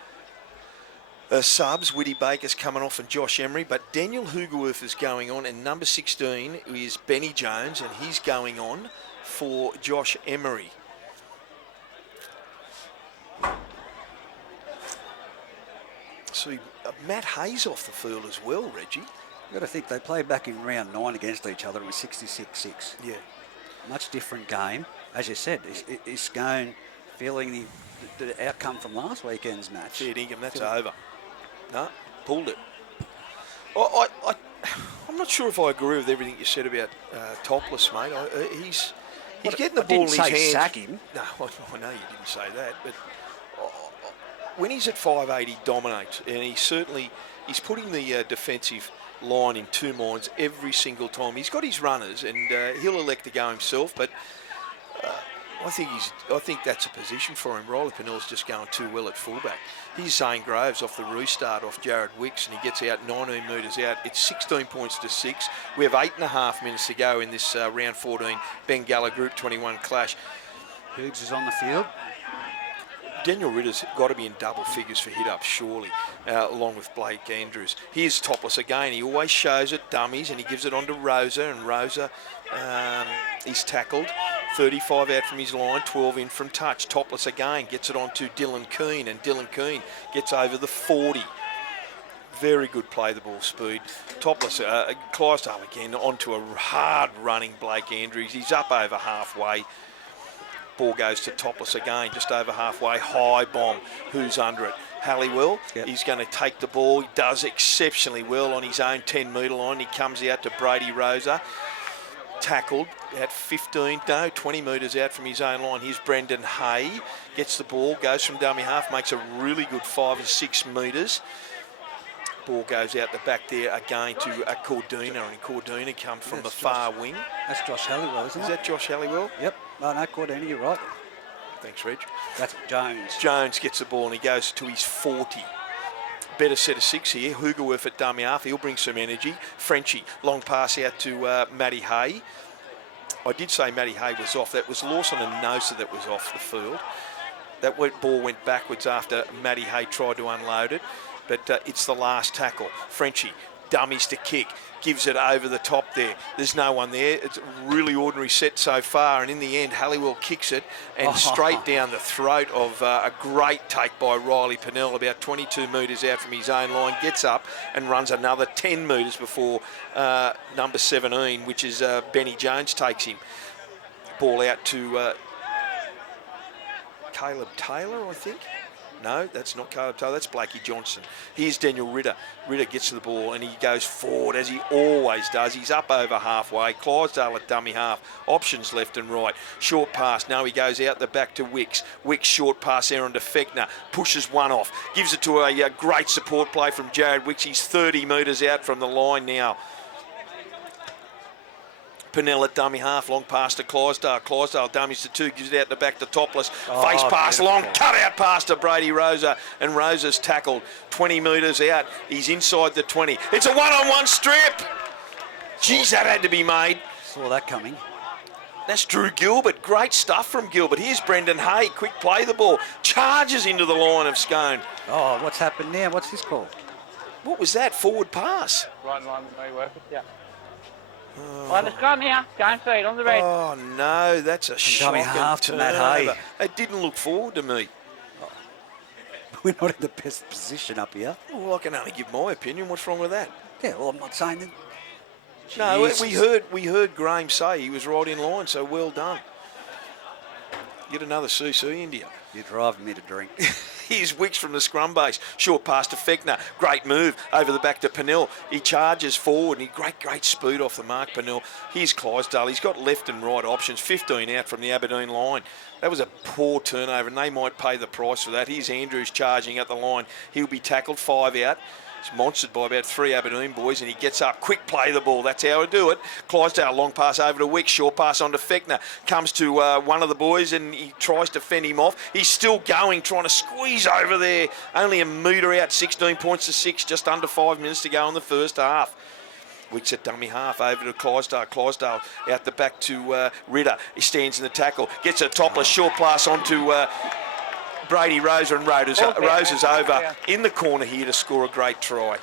subs. Whitty Baker's coming off and Josh Emery, but Daniel Hugerworth is going on, and number 16 is Benny Jones, and he's going on for Josh Emery. So Matt Hayes off the field as well, Reggie. You've got to think they played back in round 9 against each other. It was 66-6. Yeah. Much different game. As you said, is Scone feeling the outcome from last weekend's match? Fair dinkum, that's over. No, pulled it. I'm not sure if I agree with everything you said about Topless, mate. He's getting the ball in his hands. I didn't say sack him. No, I know you didn't say that, but when he's at 5'8", he dominates, and he's putting the defensive line in 2 minds every single time. He's got his runners, and he'll elect to go himself, but I think that's a position for him. Riley Pennell's just going too well at fullback. Here's Zane Groves off the restart off Jared Wicks, and he gets out 19 metres out. It's 16 points to 6. We have 8.5 minutes to go in this round 14 Bengalla Group 21 clash. Hughes is on the field. Daniel Ritter's got to be in double figures for hit-ups, surely, along with Blake Andrews. Here's Topless again. He always shows it, dummies, and he gives it on to Rosa, and Rosa is tackled. 35 out from his line, 12 in from touch. Topless again, gets it on to Dylan Keane, and Dylan Keane gets over the 40. Very good play the ball speed. Topless, Clydesdale again, onto a hard-running Blake Andrews. He's up over halfway. Ball goes to Topless again, just over halfway. High bomb. Who's under it? Halliwell. Yep. He's going to take the ball. He does exceptionally well on his own 10-metre line. He comes out to Brady Rosa. Tackled at 20 metres out from his own line. Here's Brendan Hay. Gets the ball, goes from dummy half, makes a really good 5 or 6 metres. Ball goes out the back there again to Cordina, and Cordina comes from the far wing. That's Josh Halliwell, isn't it? Is that Josh Halliwell? Yep. No, Cordina, you're right. Thanks, Reg. That's Jones. Jones gets the ball and he goes to his 40. Better set of 6 here. Hugerworth at dummy half. He'll bring some energy. Frenchie, long pass out to Matty Hay. I did say Matty Hay was off. That was Lawson and Nosa that was off the field. That ball went backwards after Matty Hay tried to unload it. But it's the last tackle. Frenchie dummies to kick. Gives it over the top there. There's no one there. It's a really ordinary set so far, and in the end, Halliwell kicks it and straight down the throat of a great take by Riley Pennell, about 22 metres out from his own line, gets up and runs another 10 metres before number 17, which is Benny Jones, takes him. Ball out to Caleb Taylor, I think. No, that's not Caleb Taylor, that's Blakey Johnson. Here's Daniel Ritter. Ritter gets to the ball and he goes forward, as he always does. He's up over halfway. Clydesdale at dummy half. Options left and right. Short pass. Now he goes out the back to Wicks. Wicks short pass there onto Fechner. Pushes one off. Gives it to a great support play from Jared Wicks. He's 30 metres out from the line now. Pennell at dummy half, long pass to Clydesdale. Clydesdale dummies to 2, gives it out the back to Topless. Face pass, long cut out pass to Brady Rosa, and Rosa's tackled 20 metres out. He's inside the 20. It's a one-on-one strip. Geez, that had to be made. Saw that coming. That's Drew Gilbert. Great stuff from Gilbert. Here's Brendan Hay. Quick play the ball. Charges into the line of Scone. Oh, what's happened now? What's this call? What was that? Forward pass. Right in line with me, workers, yeah. Well, let's come here. Don't feed on the red. Oh, no, that's a shocking half to Matt turnover. Hay. It didn't look forward to me. We're not in the best position up here. Well, I can only give my opinion. What's wrong with that? Yeah, well, I'm not saying that. No, Jesus. we heard Graham say he was right in line, so well done. Get another CC into you. You're driving me to drink. Here's Wicks from the scrum base. Short pass to Fechner. Great move over the back to Pennell. He charges forward and great speed off the mark, Pennell. Here's Clydesdale. He's got left and right options. 15 out from the Aberdeen line. That was a poor turnover and they might pay the price for that. Here's Andrews charging at the line. He'll be tackled, 5 out. He's monstered by about 3 Aberdeen boys and he gets up. Quick play the ball. That's how I do it. Clydesdale, long pass over to Wicks. Short pass on to Fechner. Comes to one of the boys and he tries to fend him off. He's still going, trying to squeeze over there. Only a metre out, 16 points to 6. Just under 5 minutes to go in the first half. Wicks at dummy half over to Clydesdale. Clydesdale out the back to Ritter. He stands in the tackle. Gets a topless short pass onto Brady Rosa, and Rosa's over in the corner here to score a great try.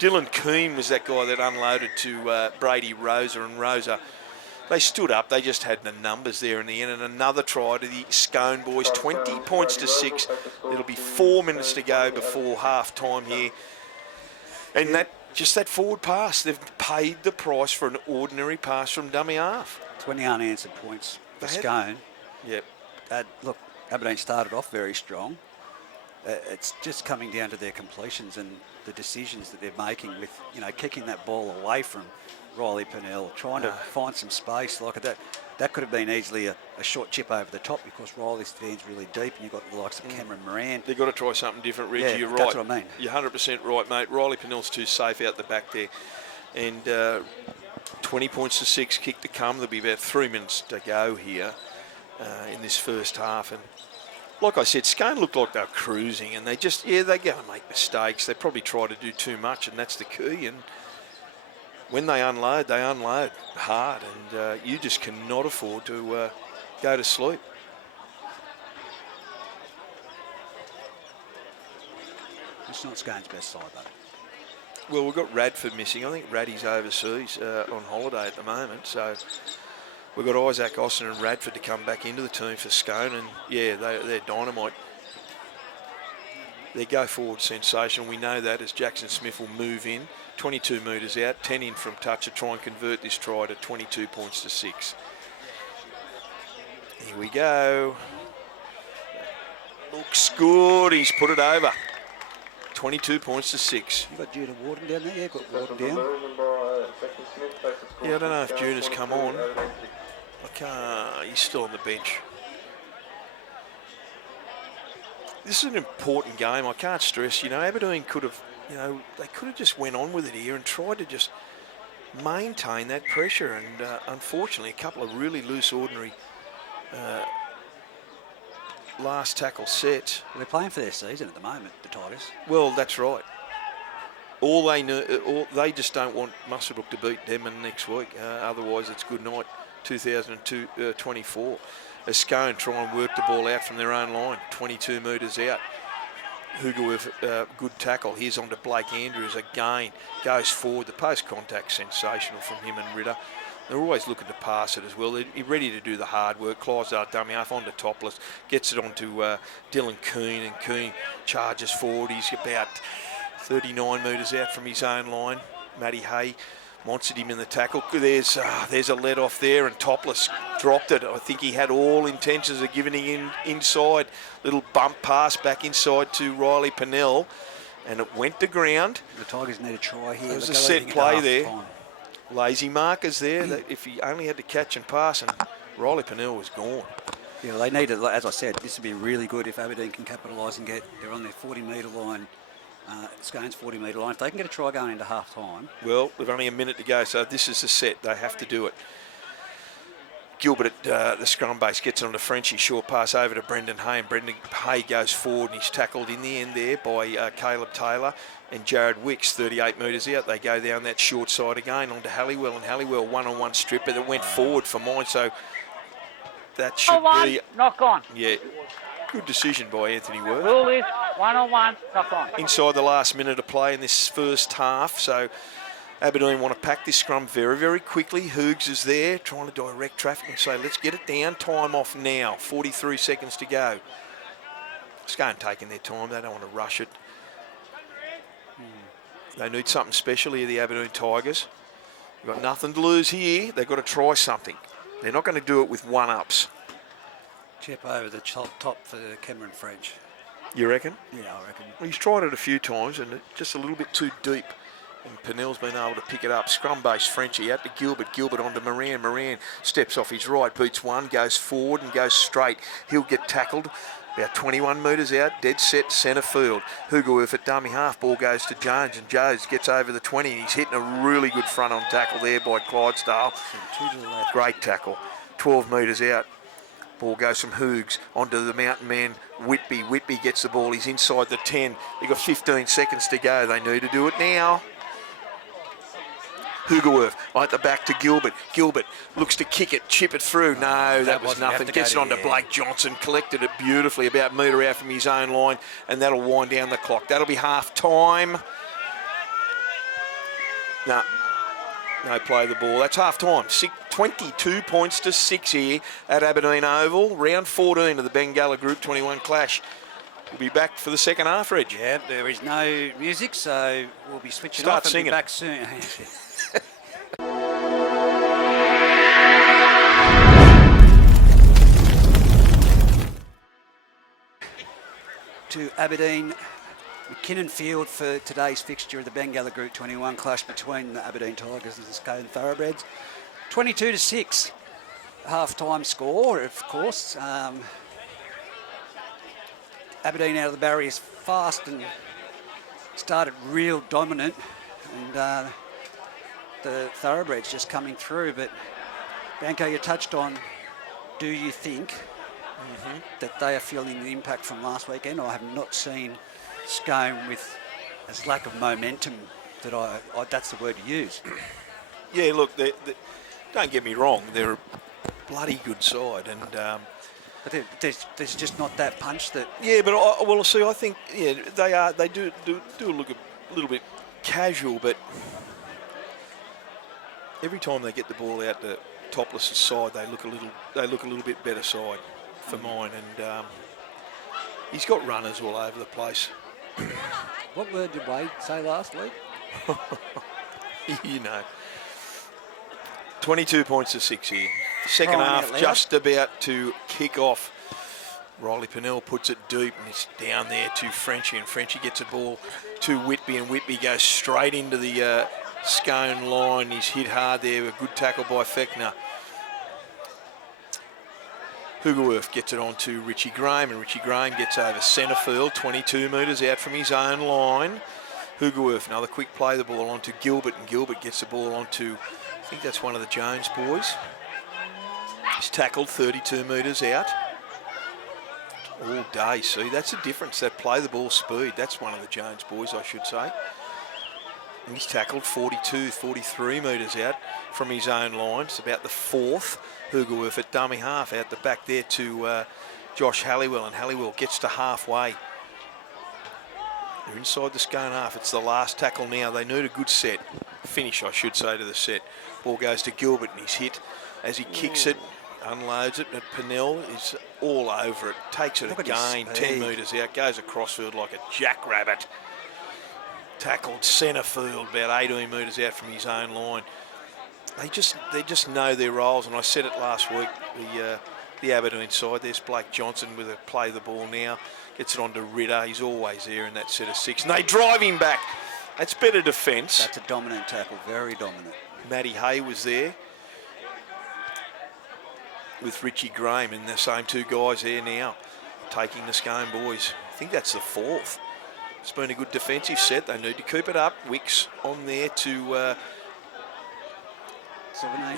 Dylan Keane was that guy that unloaded to Brady Rosa, and Rosa, they stood up. They just had the numbers there in the end, and another try to the Scone boys, 20 points to 6. It'll be 4 minutes to go before half time here. And that forward pass, they've paid the price for an ordinary pass from dummy half. 20 unanswered points for Scone. Yep. Look, Aberdeen started off very strong. It's just coming down to their completions and the decisions that they're making with, kicking that ball away from Riley Pennell, trying to find some space like that. That could have been easily a short chip over the top because Riley stands really deep and you've got the likes of Cameron Moran. They've got to try something different, Reggie. Yeah, you're right. That's what I mean. You're 100% right, mate. Riley Pennell's too safe out the back there. And 20 points to 6, kick to come. There'll be about 3 minutes to go here in this first half. And like I said, Scone looked like they were cruising and they go and make mistakes. They probably try to do too much and that's the key. And when they unload hard and you just cannot afford to go to sleep. It's not Scone's best side, though. Well, we've got Radford missing. I think Raddy's overseas on holiday at the moment. So we've got Isaac Austin and Radford to come back into the team for Scone. And, yeah, they're dynamite. Their go-forward sensation. We know that as Jackson Smith will move in. 22 metres out, 10 in from touch to try and convert this try to 22 points to 6. Here we go. Looks good. He's put it over. 22 points to 6. You got Judah Warden down there? Yeah, got Warden down. Yeah, I don't know if Juna's come on. He's still on the bench. This is an important game. I can't stress. Aberdeen could have, they could have just went on with it here and tried to just maintain that pressure. And unfortunately, a couple of really loose, ordinary last tackle sets. They're playing for their season at the moment, the Tigers. Well, that's right. All they just don't want Muswellbrook to beat Denman next week. Otherwise, it's good night. 2024. As Scone try and work the ball out from their own line, 22 metres out. Hugo with good tackle. Here's on to Blake Andrews again. Goes forward. The post-contact sensational from him and Ritter. They're always looking to pass it as well. They're ready to do the hard work. Clydesdale dummy half onto Topless. Gets it onto Dylan Keane, and Keane charges forward. He's about 39 metres out from his own line. Matty Hay wants him in the tackle. There's a let off there, and Topless dropped it. I think he had all intentions of giving it inside. Little bump pass back inside to Riley Pennell, and it went to ground. The Tigers need a try here. It was a set play there. Lazy markers there. That if he only had to catch and pass, and Riley Pennell was gone. Yeah, they need it. As I said, this would be really good if Aberdeen can capitalise and they're on their 40-metre line. Scone's 40-metre line. If they can get a try going into half-time. Well, they've only a minute to go, so this is the set. They have to do it. Gilbert at the scrum base gets it on to Frenchie. Short pass over to Brendan Hay, and Brendan Hay goes forward, and he's tackled in the end there by Caleb Taylor and Jared Wicks, 38 metres out. They go down that short side again onto Halliwell, and Halliwell one-on-one stripper that went forward for mine, so that should be... Knock on. Yeah, good decision by Anthony Worth. Rule is 1-on-1, knock on. Inside the last minute of play in this first half, so Aberdeen want to pack this scrum very, very quickly. Hoogs is there trying to direct traffic and say, let's get it down. Time off now. 43 seconds to go. Scone taking their time. They don't want to rush it. They need something special here, the Aberdeen Tigers. They've got nothing to lose here. They've got to try something. They're not going to do it with one-ups. Chip over the top for Cameron French. You reckon? Yeah, I reckon. Well, he's tried it a few times, and it's just a little bit too deep. And Pennell's been able to pick it up. Scrum base Frenchie out to Gilbert. Gilbert onto Moran. Moran steps off his right, beats one, goes forward and goes straight. He'll get tackled. About 21 metres out, dead set, centre field. Hugo at dummy half, ball goes to Jones, and Jones gets over the 20, and he's hitting a really good front-on tackle there by Clydesdale. Great tackle. 12 metres out. Ball goes from Hoogs onto the mountain man, Whitby. Whitby gets the ball, he's inside the 10. They've got 15 seconds to go. They need to do it now. Hugerworth at the back to Gilbert. Gilbert looks to kick it, chip it through. No, that was nothing. Gets it on to Blake Johnson, collected it beautifully, about a metre out from his own line, and that'll wind down the clock. That'll be half time. No play the ball. That's half time. 22 points to 6 here at Aberdeen Oval. Round 14 of the Bengalla Group 21 clash. We'll be back for the second half, Reg. Yeah, there is no music, so we'll be switching Start off and singing. be back soon. To Aberdeen McKinnon Field for today's fixture of the Bengalla Group 21 clash between the Aberdeen Tigers and the Scone Thoroughbreds. 22-6, half-time score, of course. Aberdeen out of the barriers fast and started real dominant, and the Thoroughbreds just coming through. But Banco, you touched on, do you think that they are feeling the impact from last weekend? I have not seen Scone with as lack of momentum that that's the word to use. Yeah, look, don't get me wrong, they're a bloody good side, and but there's just not that punch that. yeah, but I think they do look a little bit casual, but every time they get the ball out to Topless's side, they look a little bit better side for mine, and he's got runners all over the place. What word did Wade say last week? You know. 22 points to 6 here. Second Crying half out loud. just about to kick off. Riley Pennell puts it deep, and it's down there to Frenchie, and Frenchie gets a ball to Whitby, and Whitby goes straight into the Scone line. He's hit hard there. A good tackle by Fechner. Hugerworth gets it on to Richie Graham, and Richie Graham gets over centre field, 22 metres out from his own line. Hugerworth, another quick play, the ball on to Gilbert, and Gilbert gets the ball on to, I think that's one of the Jones boys. He's tackled 32 metres out. All day, see, that's the difference. That play the ball speed, that's one of the Jones boys, I should say. And he's tackled 43 metres out from his own line. It's about the fourth. Hugerworth at dummy half out the back there to Josh Halliwell, and Halliwell gets to halfway. They're inside the Scone half. It's the last tackle now. They need a good set. Finish, I should say, to the set. Ball goes to Gilbert and he's hit as he kicks it, unloads it, but Pennell is all over it. Takes it again, 10 metres out, goes across field like a jackrabbit. Tackled centre field, about 18 metres out from his own line. They just know their roles, and I said it last week. The Aberdeen side, there's Blake Johnson with a play the ball now, gets it on to Ritter. He's always there in that set of 6, and they drive him back. That's better defence. That's a dominant tackle, very dominant. Matty Hay was there with Richie Graham, and the same 2 guys there now taking the Scone boys. I think that's the 4th. It's been a good defensive set. They need to keep it up. Wicks on there to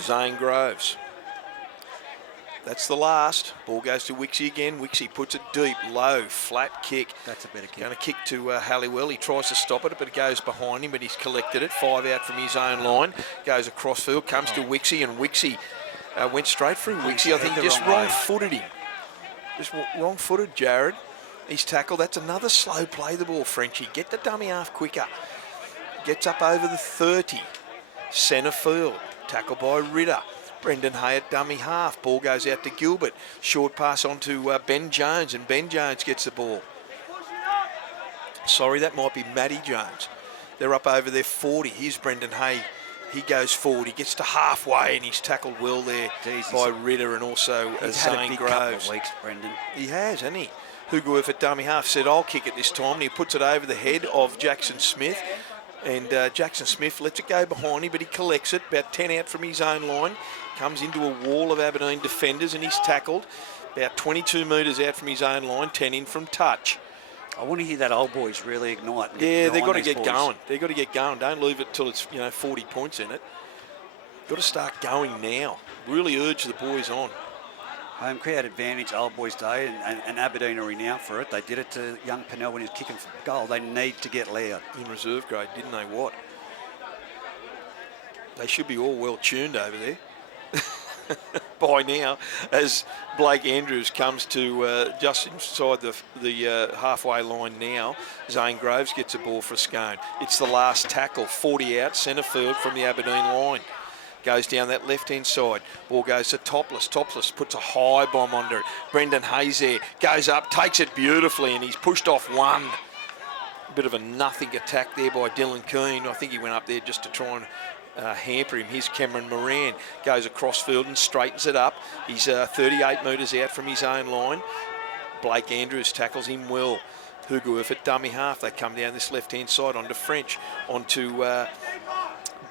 Zane Groves. That's the last. Ball goes to Wixie again. Wixie puts it deep, low, flat kick. That's a better kick. Going to kick to Halliwell. He tries to stop it, but it goes behind him, but he's collected it. 5 out from his own line. Goes across field, comes to Wixie, and Wixie went straight through Wixie. I think just wrong-footed him. Just wrong-footed Jared. He's tackled. That's another slow play the ball, Frenchie. Get the dummy half quicker. Gets up over the 30. Centre field. Tackle by Ritter. Brendan Hay at dummy half. Ball goes out to Gilbert. Short pass on to Ben Jones, and Ben Jones gets the ball. Sorry, that might be Matty Jones. They're up over their 40. Here's Brendan Hay. He goes forward. He gets to halfway, and he's tackled well there by Ritter and also Zane Groves. Couple of weeks, Brendan. He has, hasn't he? Hugoworth at dummy half said, I'll kick it this time, and he puts it over the head of Jackson Smith. And Jackson Smith lets it go behind him, but he collects it about 10 out from his own line. Comes into a wall of Aberdeen defenders, and he's tackled about 22 metres out from his own line, 10 in from touch. I want to hear that old boys really ignite. Yeah, they've got to get going. They've got to get going. Don't leave it till it's 40 points in it. Got to start going now. Really urge the boys on. Home crowd advantage, old boys day, and Aberdeen are renowned for it. They did it to young Pennell when he was kicking for goal. They need to get loud. In reserve grade, didn't they what? They should be all well tuned over there. By now, as Blake Andrews comes to just inside the halfway line now, Zane Groves gets a ball for Scone. It's the last tackle, 40 out, centre field from the Aberdeen line. Goes down that left-hand side. Ball goes to Topless. Topless puts a high bomb under it. Brendan Hayes there. Goes up, takes it beautifully, and he's pushed off one. A bit of a nothing attack there by Dylan Keane. I think he went up there just to try and hamper him. Here's Cameron Moran. Goes across field and straightens it up. He's 38 metres out from his own line. Blake Andrews tackles him well. Hugoworth at dummy half. They come down this left-hand side onto French, onto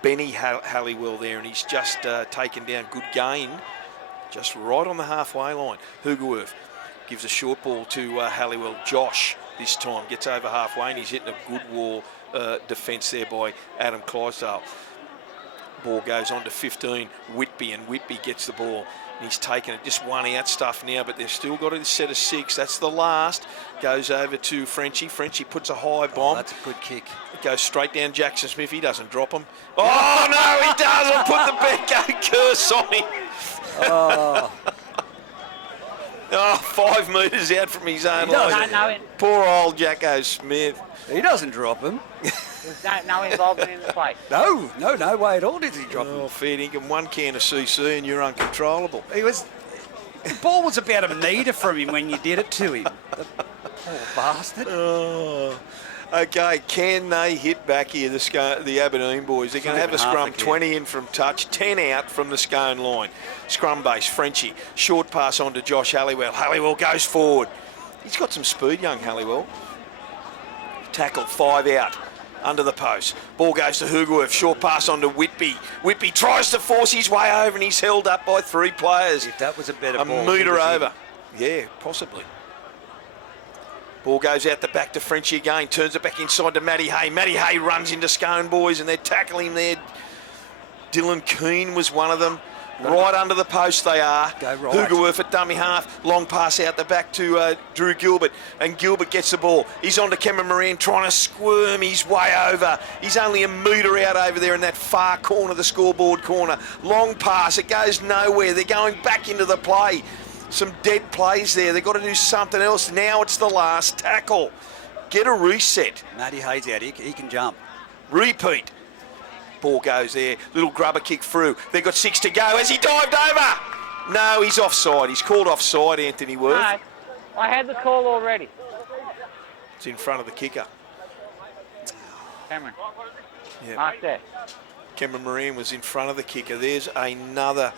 Benny Halliwell there, and he's just taken down. Good gain, just right on the halfway line. Hugoworth gives a short ball to Halliwell. Josh this time gets over halfway, and he's hitting a good wall defence there by Adam Clydesdale. Ball goes on to 15, Whitby, and Whitby gets the ball. And he's taken it, just one out stuff now, but they've still got a set of 6. That's the last. Goes over to Frenchie. Frenchie puts a high bomb. That's a good kick. It goes straight down Jackson Smith. He doesn't drop him. Oh, no, he doesn't. Put the Becco curse on him. Oh. 5 metres out from his own line. Poor old Jacko Smith. He doesn't drop him. There's no involvement in the play. No way at all did he drop him. Oh, fair dinkum. 1 can of CC and you're uncontrollable. The ball was about a metre from him when you did it to him. The poor bastard. Oh. Okay, can they hit back here, the Aberdeen boys? They're going to have a scrum, 20 in from touch, 10 out from the Scone line. Scrum base, Frenchie. Short pass on to Josh Halliwell. Halliwell goes forward. He's got some speed, young Halliwell. Tackled, 5 out. Under the post. Ball goes to Hugoworth. Short pass on to Whitby. Whitby tries to force his way over, and he's held up by 3 players. If that was a better ball. A metre over. Yeah, possibly. Ball goes out the back to Frenchie again. Turns it back inside to Matty Hay. Matty Hay runs into Scone boys, and they're tackling there. Dylan Keane was one of them. Right under the post they are. Go right. Hugoworth at dummy half. Long pass out the back to Drew Gilbert. And Gilbert gets the ball. He's on to Cameron Moran trying to squirm his way over. He's only a metre out over there in that far corner, the scoreboard corner. Long pass. It goes nowhere. They're going back into the play. Some dead plays there. They've got to do something else. Now it's the last tackle. Get a reset. Matty Hayes out. He can jump. Repeat. Ball goes there. Little grubber kick through. They've got 6 to go. Has he dived over? No, he's offside. He's called offside, Anthony Worth. No, I had the call already. It's in front of the kicker. Cameron. Yep. Mark there. Cameron Moran was in front of the kicker. There's another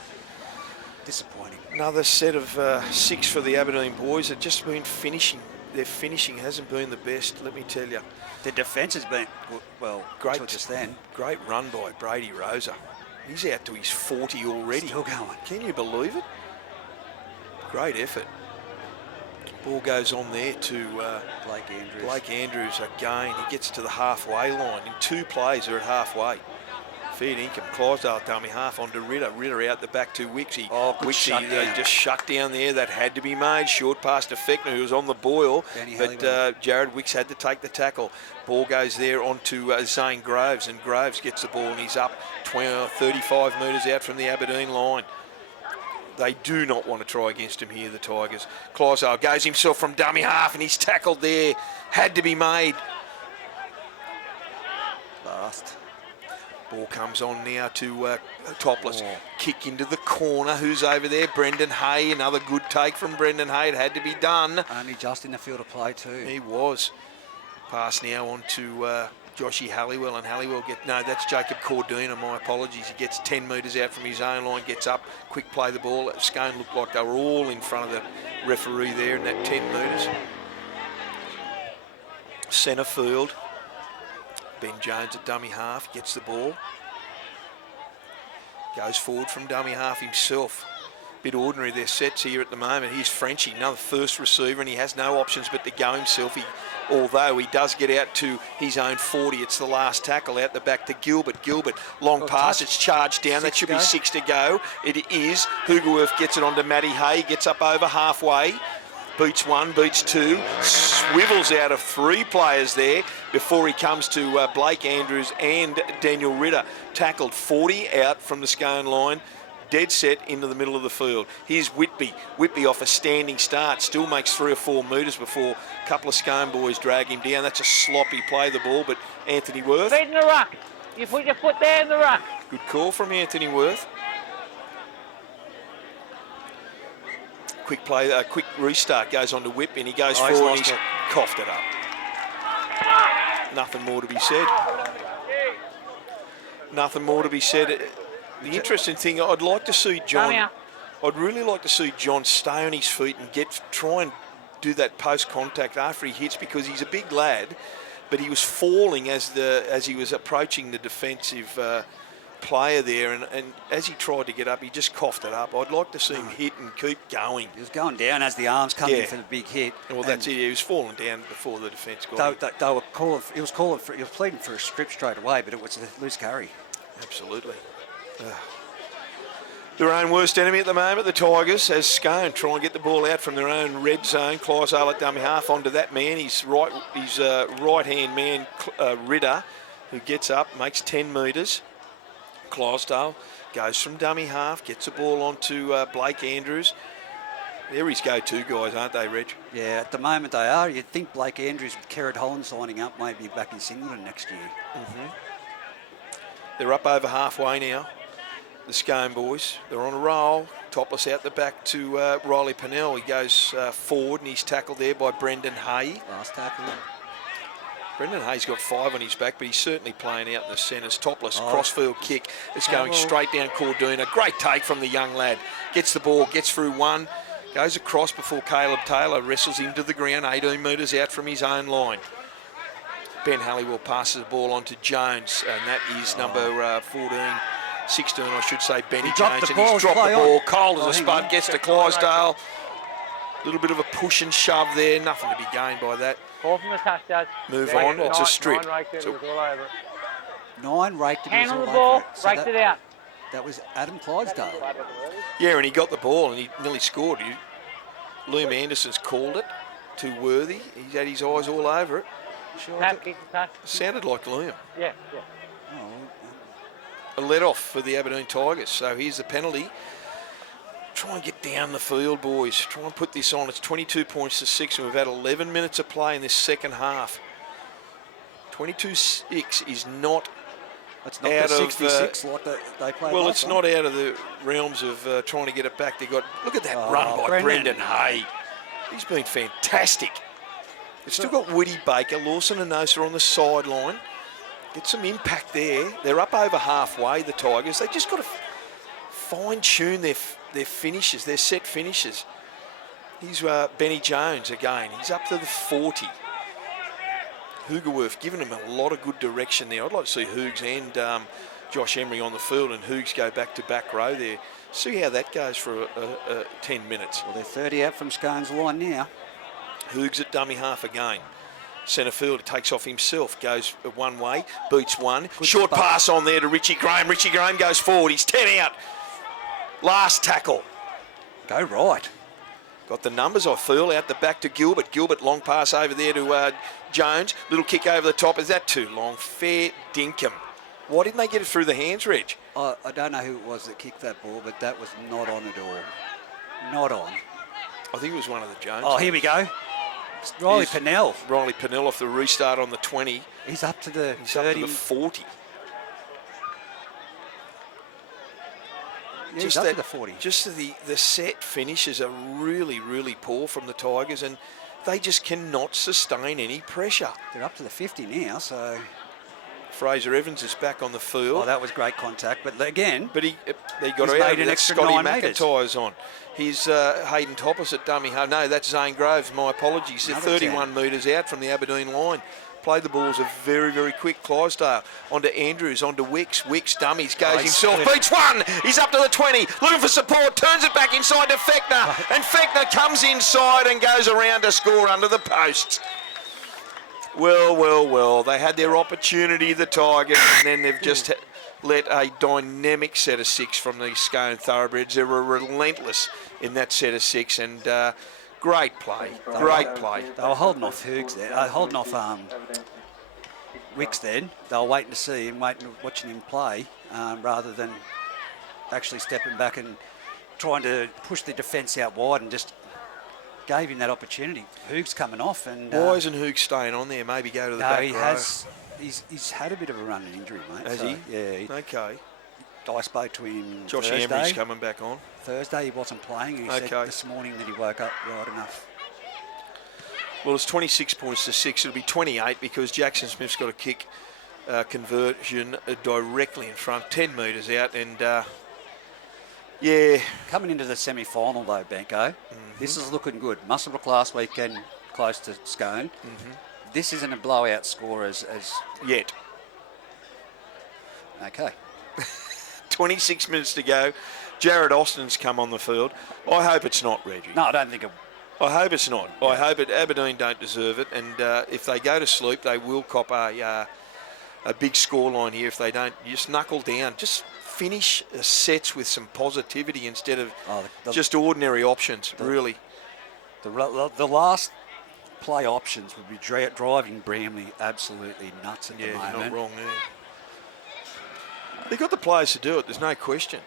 Disappointing. set of 6 for the Aberdeen boys. They've just been finishing. Their finishing hasn't been the best, let me tell you. The defence has been, well, Great until just then. Great run by Brady Rosa. He's out to his 40 already. Still going. Can you believe it? Great effort. Ball goes on there to Blake Andrews. Blake Andrews again. He gets to the halfway line. In 2 plays, they're at halfway. Feed income. Clydesdale dummy half onto Ritter. Ritter out the back to Wixie. Oh, good Wixie shutdown. just shut down there. That had to be made. Short pass to Fechner, who was on the boil. But Jared Wicks had to take the tackle. Ball goes there onto Zane Groves, and Groves gets the ball, and he's up 35 metres out from the Aberdeen line. They do not want to try against him here, the Tigers. Clydesdale goes himself from dummy half, and he's tackled there. Had to be made. Last. Ball comes on now to Topless. Kick into the corner. Who's over there? Brendan Hay. Another good take from Brendan Hay. It had to be done. Only just in the field of play too. He was. Pass now on to Joshy Halliwell, and Halliwell that's Jacob Cordina, my apologies. He gets 10 metres out from his own line, gets up, quick play the ball. Scone looked like they were all in front of the referee there in that 10 metres. Centre field. Ben Jones at dummy half, gets the ball. Goes forward from dummy half himself. Bit ordinary their sets here at the moment. Here's Frenchie, another first receiver, and he has no options but to go himself. Although he does get out to his own 40. It's the last tackle out the back to Gilbert. Gilbert, long pass, it's charged down. That should be 6 to go. It is. Hoogerworth gets it on to Matty Hay, gets up over halfway. Beats 1, beats 2, swivels out of 3 players there before he comes to Blake Andrews and Daniel Ritter. Tackled 40 out from the Scone line. Dead set into the middle of the field. Here's Whitby. Whitby off a standing start. Still makes 3 or 4 metres before a couple of Scone boys drag him down. That's a sloppy play, the ball, but Anthony Worth. Feet in the ruck. You put your foot there in the ruck. Good call from Anthony Worth. Quick play, quick restart goes on to Whitby, and he goes forward and he's coughed it up. Nothing more to be said. Nothing more to be said. The interesting thing, I'd like to see John. I'd really like to see John stay on his feet and try and do that post contact after he hits, because he's a big lad, but he was falling as he was approaching the defensive player there, and as he tried to get up, he just coughed it up. I'd like to see him hit and keep going. He was going down as the arms come in for the big hit. Well, that's it. He was falling down before the defence got him. They were calling. He was pleading for a strip straight away, but it was a loose carry. Absolutely. Their own worst enemy at the moment, the Tigers, as Scone try and get the ball out from their own red zone. Clydesdale at dummy half onto that man. His right-hand man, Ritter, who gets up, makes 10 metres. Clydesdale goes from dummy half, gets the ball onto Blake Andrews. They're his go-to guys, aren't they, Reg? Yeah, at the moment they are. You'd think Blake Andrews with Kerrod Holland signing up, maybe back in Singleton next year. Mm-hmm. They're up over halfway now, the Scone boys. They're on a roll. Topless out the back to Riley Pennell. He goes forward, and he's tackled there by Brendan Hay. Last tackle. Brendan Hay's got 5 on his back, but he's certainly playing out in the centres. Topless, crossfield kick. It's going straight down Cordina. Great take from the young lad. Gets the ball, gets through one, goes across before Caleb Taylor wrestles him to the ground, 18 metres out from his own line. Ben Halliwell passes the ball on to Jones, and that is number 16, I should say, Benny Jones. And he's dropped the ball, cold as a spud, gets to Clydesdale. A little bit of a push and shove there, nothing to be gained by that. Ball from the touch, Dad. Move on, it's a strip. 9 raked it, it was all over it. 9 raked it, Hand was on the all ball, over it. So raked it out. That was Adam Clydesdale. Yeah, and he got the ball and he nearly scored. Liam Anderson's called it to Worthy. He's had his eyes all over it. Sure. Sounded like Liam. Yeah. A let off for the Aberdeen Tigers. So here's the penalty. Try and get down the field, boys. Try and put this on. It's 22 points to 6, and we've had 11 minutes of play in this second half. 22-6 is not It's not out the of 66 like they played. well, last it's time. not out of the realms of trying to get it back. They got look at that run by Brendan. Brendan Hay. He's been fantastic. They've still got Woody Baker, Lawson and Nosa on the sideline. Get some impact there. They're up over halfway, the Tigers. They just got to fine-tune their finishes, their set finishes. He's Benny Jones again. He's up to the 40. Hoogerworth giving him a lot of good direction there. I'd like to see Hoogs and Josh Emery on the field and Hoogs go back to back row there. See how that goes for 10 minutes. Well, they're 30 out from Scone's line now. Hoogs at dummy half again. Centre fielder takes off himself, goes one way, beats one. Good Short spot. pass on there to Richie Graham. Richie Graham goes forward. He's 10 out. Last tackle. Go right. Got the numbers, I feel, out the back to Gilbert. Gilbert, long pass over there to Jones. Little kick over the top. Is that too long? Fair dinkum. Why didn't they get it through the hands, Reg? I don't know who it was that kicked that ball, but that was not on at all. Not on. I think it was one of the Jones. Oh, here we go. It's Riley Pennell. Riley Pennell off the restart on the 20. He's up to the He's up 30. to the 40. Yeah, he's up to the 40. Just the set finishes are really, really poor from the Tigers, and they just cannot sustain any pressure. They're up to the 50 now, so... Fraser Evans is back on the field. Oh, that was great contact, but again... But they got He's out. made an That's extra Scotty 9 metres. McIntyre's on. He's Hayden Toppers at dummy half. No, that's Zane Groves. My apologies. They're Another 31 metres out from the Aberdeen line. Played the balls are very, very quick. Clydesdale onto Andrews, onto Wicks. Wicks dummies, goes himself, beats one. He's up to the 20, looking for support, turns it back inside to Fechner. And Fechner comes inside and goes around to score under the post. Well, well, well. They had their opportunity, the Tigers, and then they've just let a dynamic set of 6 from the Scone Thoroughbreds. They were relentless in that set of 6, and great play, great play. They were holding off Hoogs there, holding off Wicks then. They were waiting to see him, watching him play, rather than actually stepping back and trying to push the defence out wide, and just gave him that opportunity. Hoogs coming off, and Why isn't Hoogs staying on there? Maybe go to the back he row. has. He's had a bit of a run in injury, mate. Has so, he? Yeah. Okay. I spoke to him Josh Thursday. Emery's coming back on. Thursday he wasn't playing, and he said this morning that he woke up right enough. Well, it's 26 points to 6. It'll be 28 because Jackson Smith's got a kick conversion directly in front, 10 metres out, and yeah. Coming into the semi-final though, Benko, this is looking good. Musselbrook last weekend close to Scone. This isn't a blowout score as Yet. Okay. 26 minutes to go. Jared Austin's come on the field. I hope it's not, Reggie. No, I don't think it. I hope it's not. I hope it. Aberdeen don't deserve it, and if they go to sleep, they will cop a big scoreline here. If they don't, just knuckle down. Just finish sets with some positivity instead of just ordinary options. Really, The last play options would be driving Bramley absolutely nuts at the yeah, moment. you're not wrong there. They've got the players to do it. There's no question.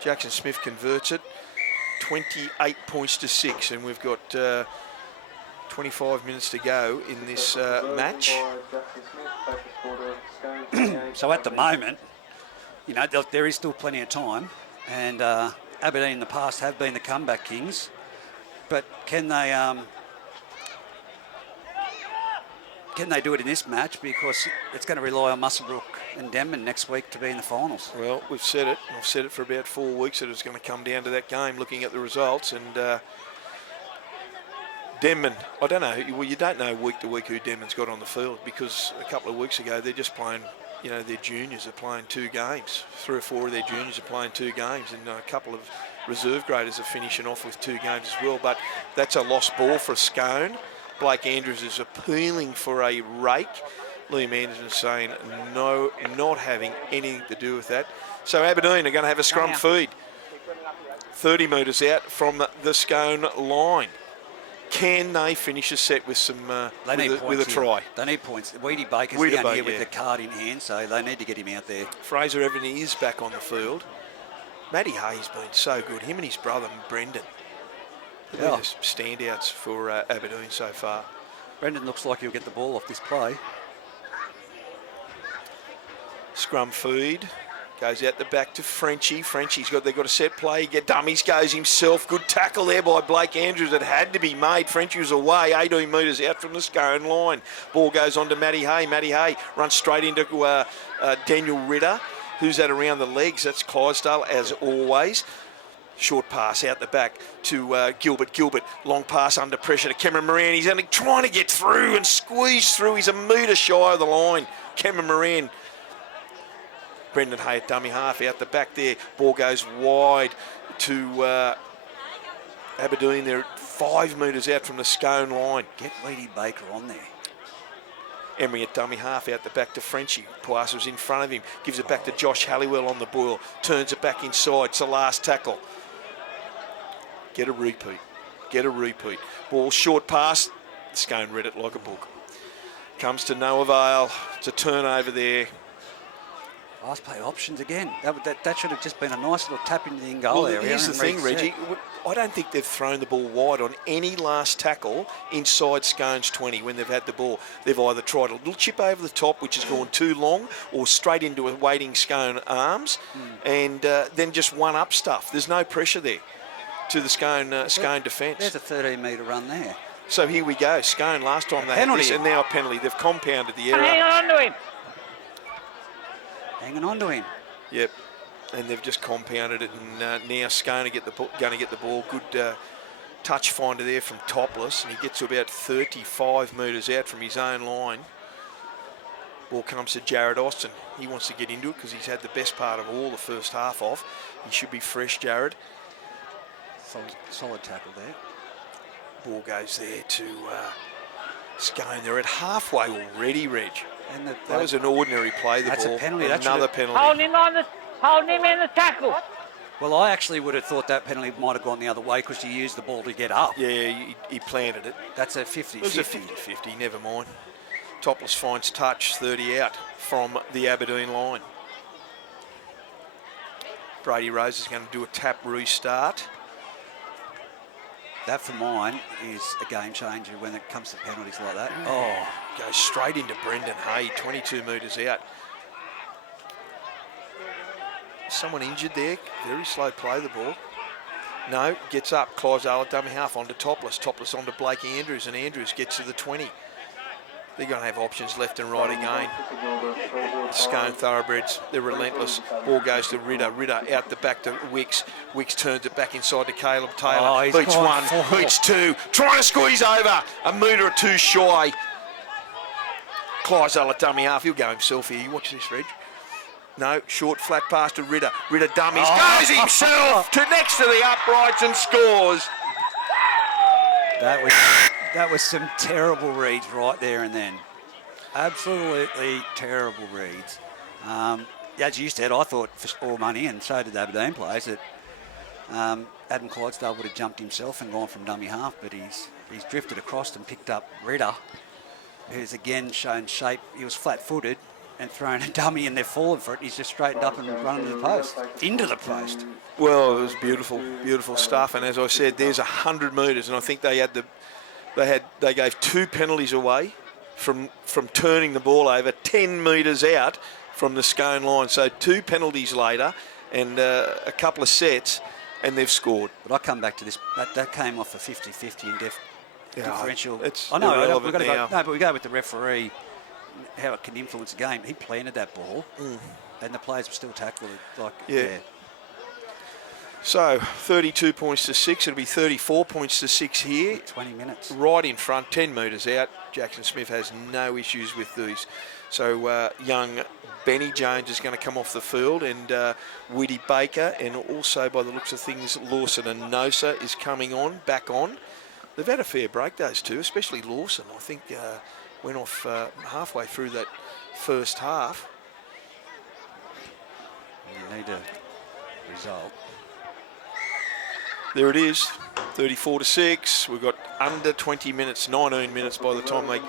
Jackson Smith converts it. 28 points to 6, and we've got 25 minutes to go in this match. So at the moment, you know, there is still plenty of time, and Aberdeen in the past have been the comeback kings, but can they do it in this match? Because it's going to rely on Musselbrook and Denman next week to be in the finals. Well, we've said it. I've said it for about 4 weeks that it's going to come down to that game, looking at the results. And Denman, I don't know. Well, you don't know week to week who Denman's got on the field, because a couple of weeks ago they're just playing, you know, their juniors are playing 2 games. 3 or 4 of their juniors are playing 2 games, and a couple of reserve graders are finishing off with 2 games as well. But that's a lost ball for Scone. Blake Andrews is appealing for a rake. Liam Anderson saying no, not having anything to do with that. So Aberdeen are going to have a scrum feed. 30 metres out from the Scone line. Can they finish a set with some with a try? They need points. Weedy Baker's Weedy down Baker, here with yeah. the card in hand, so they need to get him out there. Fraser Evans is back on the field. Matty Hay's been so good. Him and his brother, Brendan. They're Yeah. the standouts for Aberdeen so far. Brendan looks like he'll get the ball off this play. Scrum feed. Goes out the back to Frenchie. They've got a set play. Get dummies, goes himself. Good tackle there by Blake Andrews. It had to be made. Frenchie was away, 18 metres out from the Scone line. Ball goes on to Matty Hay. Matty Hay runs straight into Daniel Ritter, who's at around the legs. That's Clydesdale, as always. Short pass out the back to Gilbert. Gilbert, long pass under pressure to Cameron Moran. He's only trying to get through and squeeze through. He's a metre shy of the line. Cameron Moran. Brendan Hay at dummy half out the back there. Ball goes wide to Aberdeen. They're 5 metres out from the Scone line. Get Weedy Baker on there. Emery at dummy half out the back to Frenchie. Puas was in front of him. Gives it back to Josh Halliwell on the boil. Turns it back inside. It's the last tackle. Get a repeat. Ball short pass. Scone read it like a book. Comes to no avail. It's a turnover there. Last play options again. That should have just been a nice little tap into the in-goal Well, area. here's the and thing, reset. Reggie. I don't think they've thrown the ball wide on any last tackle inside Scone's 20 when they've had the ball. They've either tried a little chip over the top, which has gone too long, or straight into a waiting Scone arms, and then just one-up stuff. There's no pressure there to the Scone defence. There's a 13-metre run there. So here we go. Scone last time they had Penalty. this, and now a penalty. They've compounded the error. Hang on to him. Hanging on to him. Yep, and they've just compounded it, and now Scone going to get the ball. Good touch finder there from Topless, and he gets to about 35 metres out from his own line. Ball comes to Jared Austin. He wants to get into it because he's had the best part of all the first half off. He should be fresh, Jared. Solid tackle there. Ball goes there to Scone. They're at halfway already, Reg. And That was an ordinary play, the That's a ball. penalty. Another penalty. Hold him in the tackle. Well, I actually would have thought that penalty might have gone the other way because he used the ball to get up. Yeah, he planted it. That's a 50-50. It was a 50-50, never mind. Topless finds touch, 30 out from the Aberdeen line. Brady Rose is going to do a tap restart. That, for mine, is a game changer when it comes to penalties like that. Oh, Goes straight into Brendan Hay, 22 metres out. Someone injured there. Very slow play, the ball. No, gets up. Clydesdale at dummy half onto Topless. Topless onto Blake Andrews, and Andrews gets to the 20. They're going to have options left and right again. Scone Thoroughbreds, they're relentless. Ball goes to Ritter. Ritter out the back to Wicks. Wicks turns it back inside to Caleb Taylor. Oh, he's Beats gone one, full. beats two. Trying to squeeze over. A metre or two shy. Clydesdale at dummy half. He'll go himself here. You watch this, Reg. No, short flat pass to Ritter. Ritter dummies. Goes himself to next to the uprights and scores. that was some terrible reads right there and then. Absolutely terrible reads. As you said, I thought for all money, and so did the Aberdeen players, that Adam Clydesdale would have jumped himself and gone from dummy half, but he's drifted across and picked up Ritter, who's again shown shape. He was flat-footed and thrown a dummy, and they've fallen for it. He's just straightened up and run into the post. Into the post. Well, it was beautiful, beautiful stuff. And as I said, there's 100 metres, and I think they gave 2 penalties away from turning the ball over 10 metres out from the Scone line. So 2 penalties later, and a couple of sets, and they've scored. But I come back to this. That came off a 50-50 in differential. It's I know. irrelevant We've got to now. go, no, but we go with the referee. How it can influence the game. He planted that ball, and the players were still tackled. Yeah. So 32 points to 6. It'll be 34 points to 6 here. 20 minutes. Right in front, 10 metres out. Jackson Smith has no issues with these. So young Benny Jones is going to come off the field, and Woody Baker, and also by the looks of things, Lawson and Nosa is coming on, back on. They've had a fair break, those two, especially Lawson. I think went off halfway through that first half. You need a result. There it is, 34 to 6. We've got under 20 minutes, 19 minutes by the time they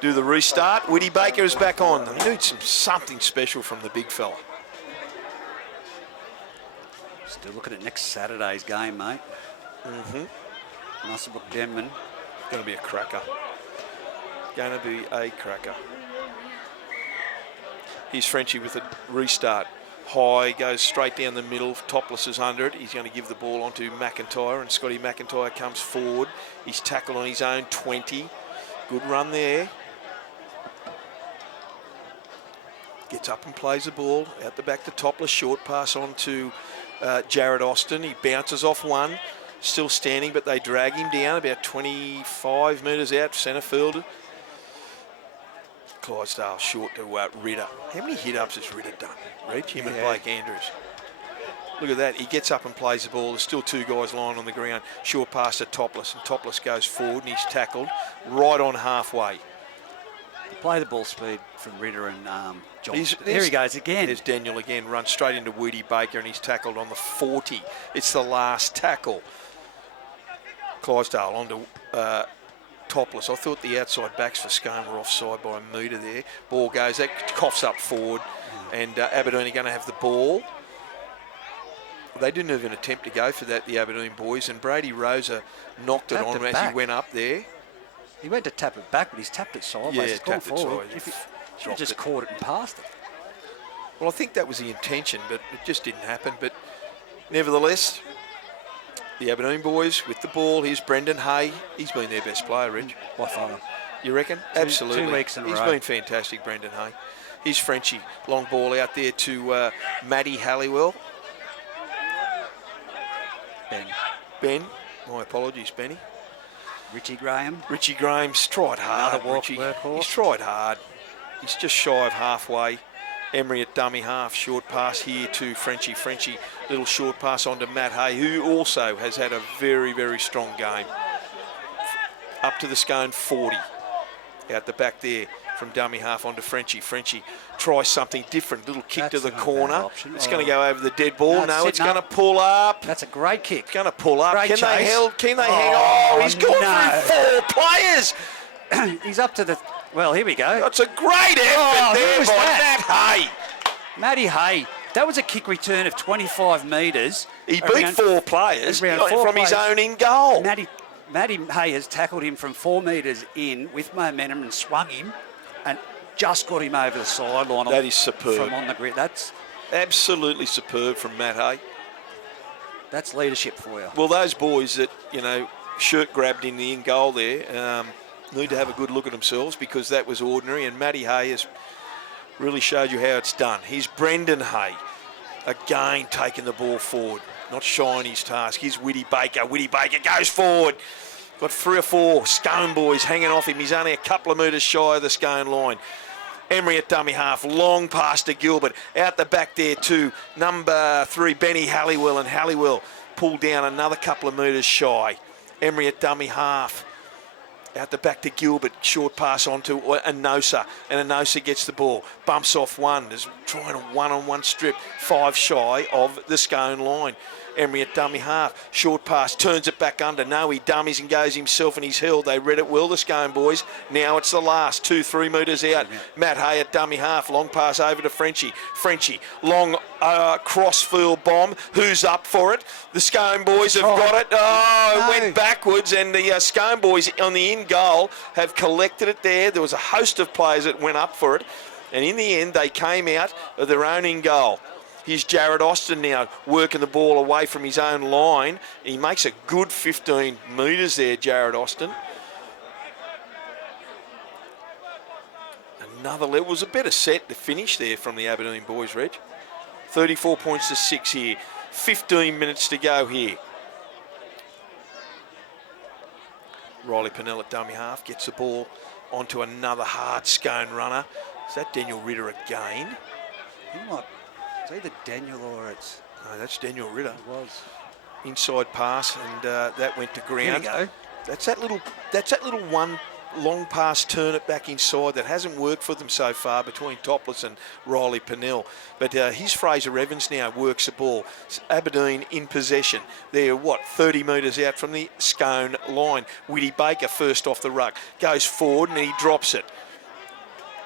do the restart. Woody Baker is back on. He needs something special from the big fella. Still looking at next Saturday's game, mate. Musselbrook Denman. Going to be a cracker. Going to be a cracker. Here's Frenchie with a restart. High, goes straight down the middle. Topless is under it. He's going to give the ball onto McIntyre, and Scotty McIntyre comes forward. He's tackled on his own 20. Good run there. Gets up and plays the ball. Out the back to Topless. Short pass on to Jared Austin. He bounces off one. Still standing, but they drag him down about 25 metres out. Centre field. Clydesdale short to Ritter. How many hit-ups has Ritter done? Reg, him and Blake Andrews. Look at that. He gets up and plays the ball. There's still two guys lying on the ground. Short pass to Topless, and Topless goes forward, and he's tackled right on halfway. Play the ball speed from Ritter and Johnson. There he goes again. There's Daniel again. Runs straight into Woody Baker, and he's tackled on the 40. It's the last tackle. Clydesdale onto Topless. I thought the outside backs for Scone were offside by a metre there. Ball goes, that coughs up forward, and Aberdeen are going to have the ball. They didn't even attempt to go for that, the Aberdeen boys, and Brady Rosa knocked it on as he went up there. He went to tap it back, but he's tapped it sideways. Yeah, it's gone tapped it forward. sideways. If he just caught it and passed it. Well, I think that was the intention, but it just didn't happen. But nevertheless, the Aberdeen boys with the ball. Here's Brendan Hay. He's been their best player, Reg. By far. You reckon? Absolutely. 2 weeks in a row. He's been fantastic, Brendan Hay. Here's Frenchie. Long ball out there to Matty Halliwell. Ben. My apologies, Benny. Richie Graham. Richie Graham's tried hard. Another Richie. workhorse. He's tried hard. He's just shy of halfway. Emery at dummy half. Short pass here to Frenchie. Frenchie, little short pass on to Matt Hay, who also has had a very, very strong game. Up to the Scone 40. Out the back there from dummy half onto Frenchie. Frenchie tries something different. Little kick to the corner. It's going to go over the dead ball. No, it's going to pull up. That's a great kick. It's going to pull up. Great Can they chase. hang on? Oh, he's gone through 4 players. He's up to the... Well, here we go. That's a great effort there by Matt Hay. Matty Hay. That was a kick return of 25 metres. He beat 4 players from his own in goal. Matty Hay has tackled him from 4 metres in with momentum and swung him and just got him over the sideline. That is superb. From on the grid. That's absolutely superb from Matt Hay. That's leadership for you. Well, those boys that, shirt grabbed in the in goal there need to have a good look at themselves, because that was ordinary, and Matty Hay has really showed you how it's done. Here's Brendan Hay, again taking the ball forward, not shying his task. Here's Woody Baker. Woody Baker goes forward. Got 3 or 4 Scone boys hanging off him. He's only a couple of metres shy of the Scone line. Emery at dummy half, long pass to Gilbert. Out the back there to number 3, Benny Halliwell, and Halliwell pulled down another couple of metres shy. Emery at dummy half. Out the back to Gilbert, short pass on to Anosa, and Anosa gets the ball, bumps off one, is trying a one-on-one strip, 5 shy of the Scone line. Emery at dummy half, short pass, turns it back under. No, he dummies and goes himself, and he's held. They read it well, the Scone boys. Now it's the last 2-3 metres out. Matt Hay at dummy half, long pass over to Frenchie. Frenchie, long cross-field bomb. Who's up for it? The Scone boys have got it. It went backwards, and the Scone boys on the in goal have collected it there. There was a host of players that went up for it, and in the end, they came out of their own in goal. Here's Jared Austin now working the ball away from his own line. He makes a good 15 metres there, Jared Austin. It was a better set to finish there from the Aberdeen boys, Reg. 34 points to 6 here. 15 minutes to go here. Riley Pennell at dummy half gets the ball onto another hard Scone runner. Is that Daniel Ritter again? It's either Daniel or it's... No, that's Daniel Ritter. It was. Inside pass, and that went to ground. Here we go. That's that little one long pass, turn it back inside, that hasn't worked for them so far between Topless and Riley Pennell. But here's Fraser Evans now, works the ball. It's Aberdeen in possession. They're, 30 metres out from the Scone line. Woody Baker first off the ruck. Goes forward and he drops it.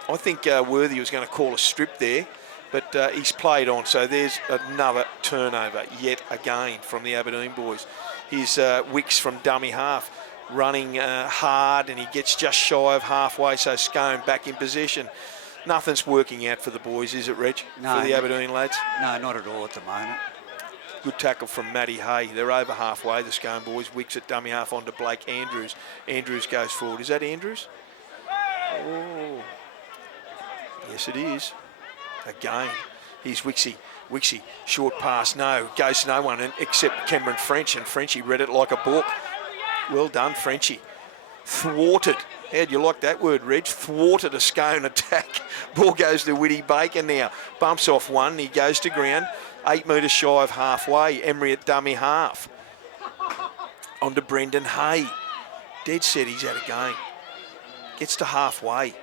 I think Worthy was going to call a strip there. But he's played on, so there's another turnover yet again from the Aberdeen boys. Here's Wicks from dummy half, running hard, and he gets just shy of halfway, so Scone back in possession. Nothing's working out for the boys, is it, Reg? No. For the Aberdeen lads? No, not at all at the moment. Good tackle from Matty Hay. They're over halfway, the Scone boys. Wicks at dummy half onto Blake Andrews. Andrews goes forward. Is that Andrews? Oh. Yes, it is. Again. Here's Wixie. Wixie, short pass. No, goes to no one except Cameron French, and Frenchy read it like a book. Well done, Frenchy. Thwarted. How'd you like that word, Reg? Thwarted a Scone attack. Ball goes to Whitty Baker now. Bumps off one. He goes to ground. 8 metres shy of halfway. Emery at dummy half. On to Brendan Hay. Dead set he's out of game. Gets to halfway.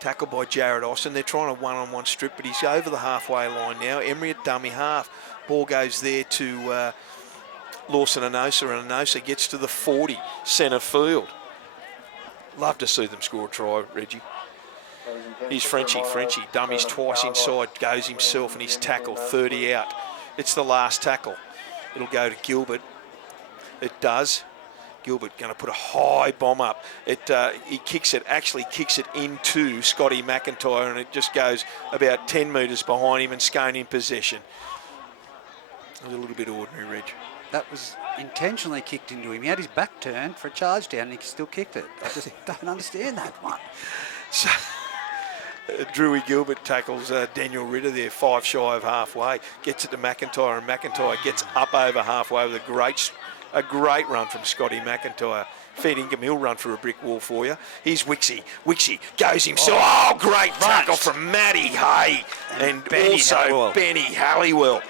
Tackled by Jared Austin. They're trying a one-on-one strip, but he's over the halfway line now. Emery at dummy half. Ball goes there to Lawson Anosa, and Anosa gets to the 40, centre field. Love to see them score a try, Reggie. Here's Frenchy. Frenchy dummies twice inside, goes himself, and he's tackled 30 out. It's the last tackle. It'll go to Gilbert. It does. Gilbert going to put a high bomb up. He kicks it, actually kicks it into Scotty McIntyre, and it just goes about 10 metres behind him, and Scone in possession. It was a little bit ordinary, Reg. That was intentionally kicked into him. He had his back turned for a charge down, and he still kicked it. I just don't understand that one. So, Drewy Gilbert tackles Daniel Ritter there, 5 shy of halfway. Gets it to McIntyre, and McIntyre gets up over halfway with a great run from Scotty McIntyre. Fair income, he'll run through a brick wall for you. Here's Wixie. Wixie goes himself. Oh, great tackle from Matty Hay. And Benny also Halliwell. Benny Halliwell.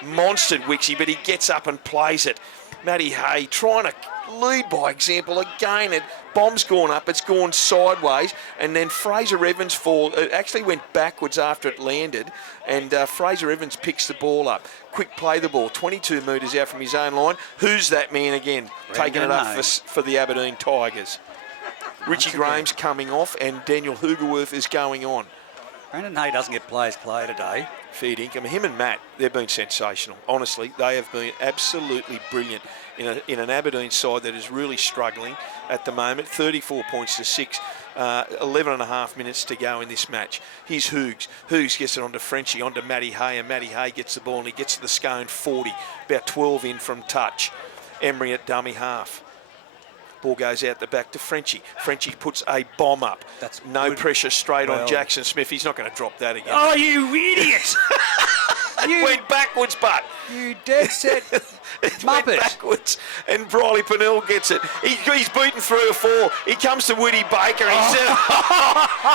Monstered Wixie, but he gets up and plays it. Matty Hay trying to lead by example again. Bomb's gone up, it's gone sideways, and then Fraser Evans it actually went backwards after it landed, and Fraser Evans picks the ball up. Quick play the ball, 22 metres out from his own line. Who's that man again? Taking it up for the Aberdeen Tigers. Richie Graham's coming off, and Daniel Hoogerworth is going on. Brendan Hay doesn't get players play today. Fair income. Him and Matt, they've been sensational. Honestly, they have been absolutely brilliant in an Aberdeen side that is really struggling at the moment. 34 points to 6, 11 and a half minutes to go in this match. Here's Hoogs. Hoogs gets it onto Frenchy, onto Matty Hay, and Matty Hay gets the ball, and he gets to the Scone 40, about 12 in from touch. Emery at dummy half. Ball goes out the back to Frenchy. Frenchy puts a bomb up. That's no good. pressure straight on Jackson Smith. He's not going to drop that again. Oh, you idiot! It went backwards, but You dead set it went muppet. backwards, and Briley Pennell gets it. He's beaten 3 or 4. He comes to Whitty Baker, and he's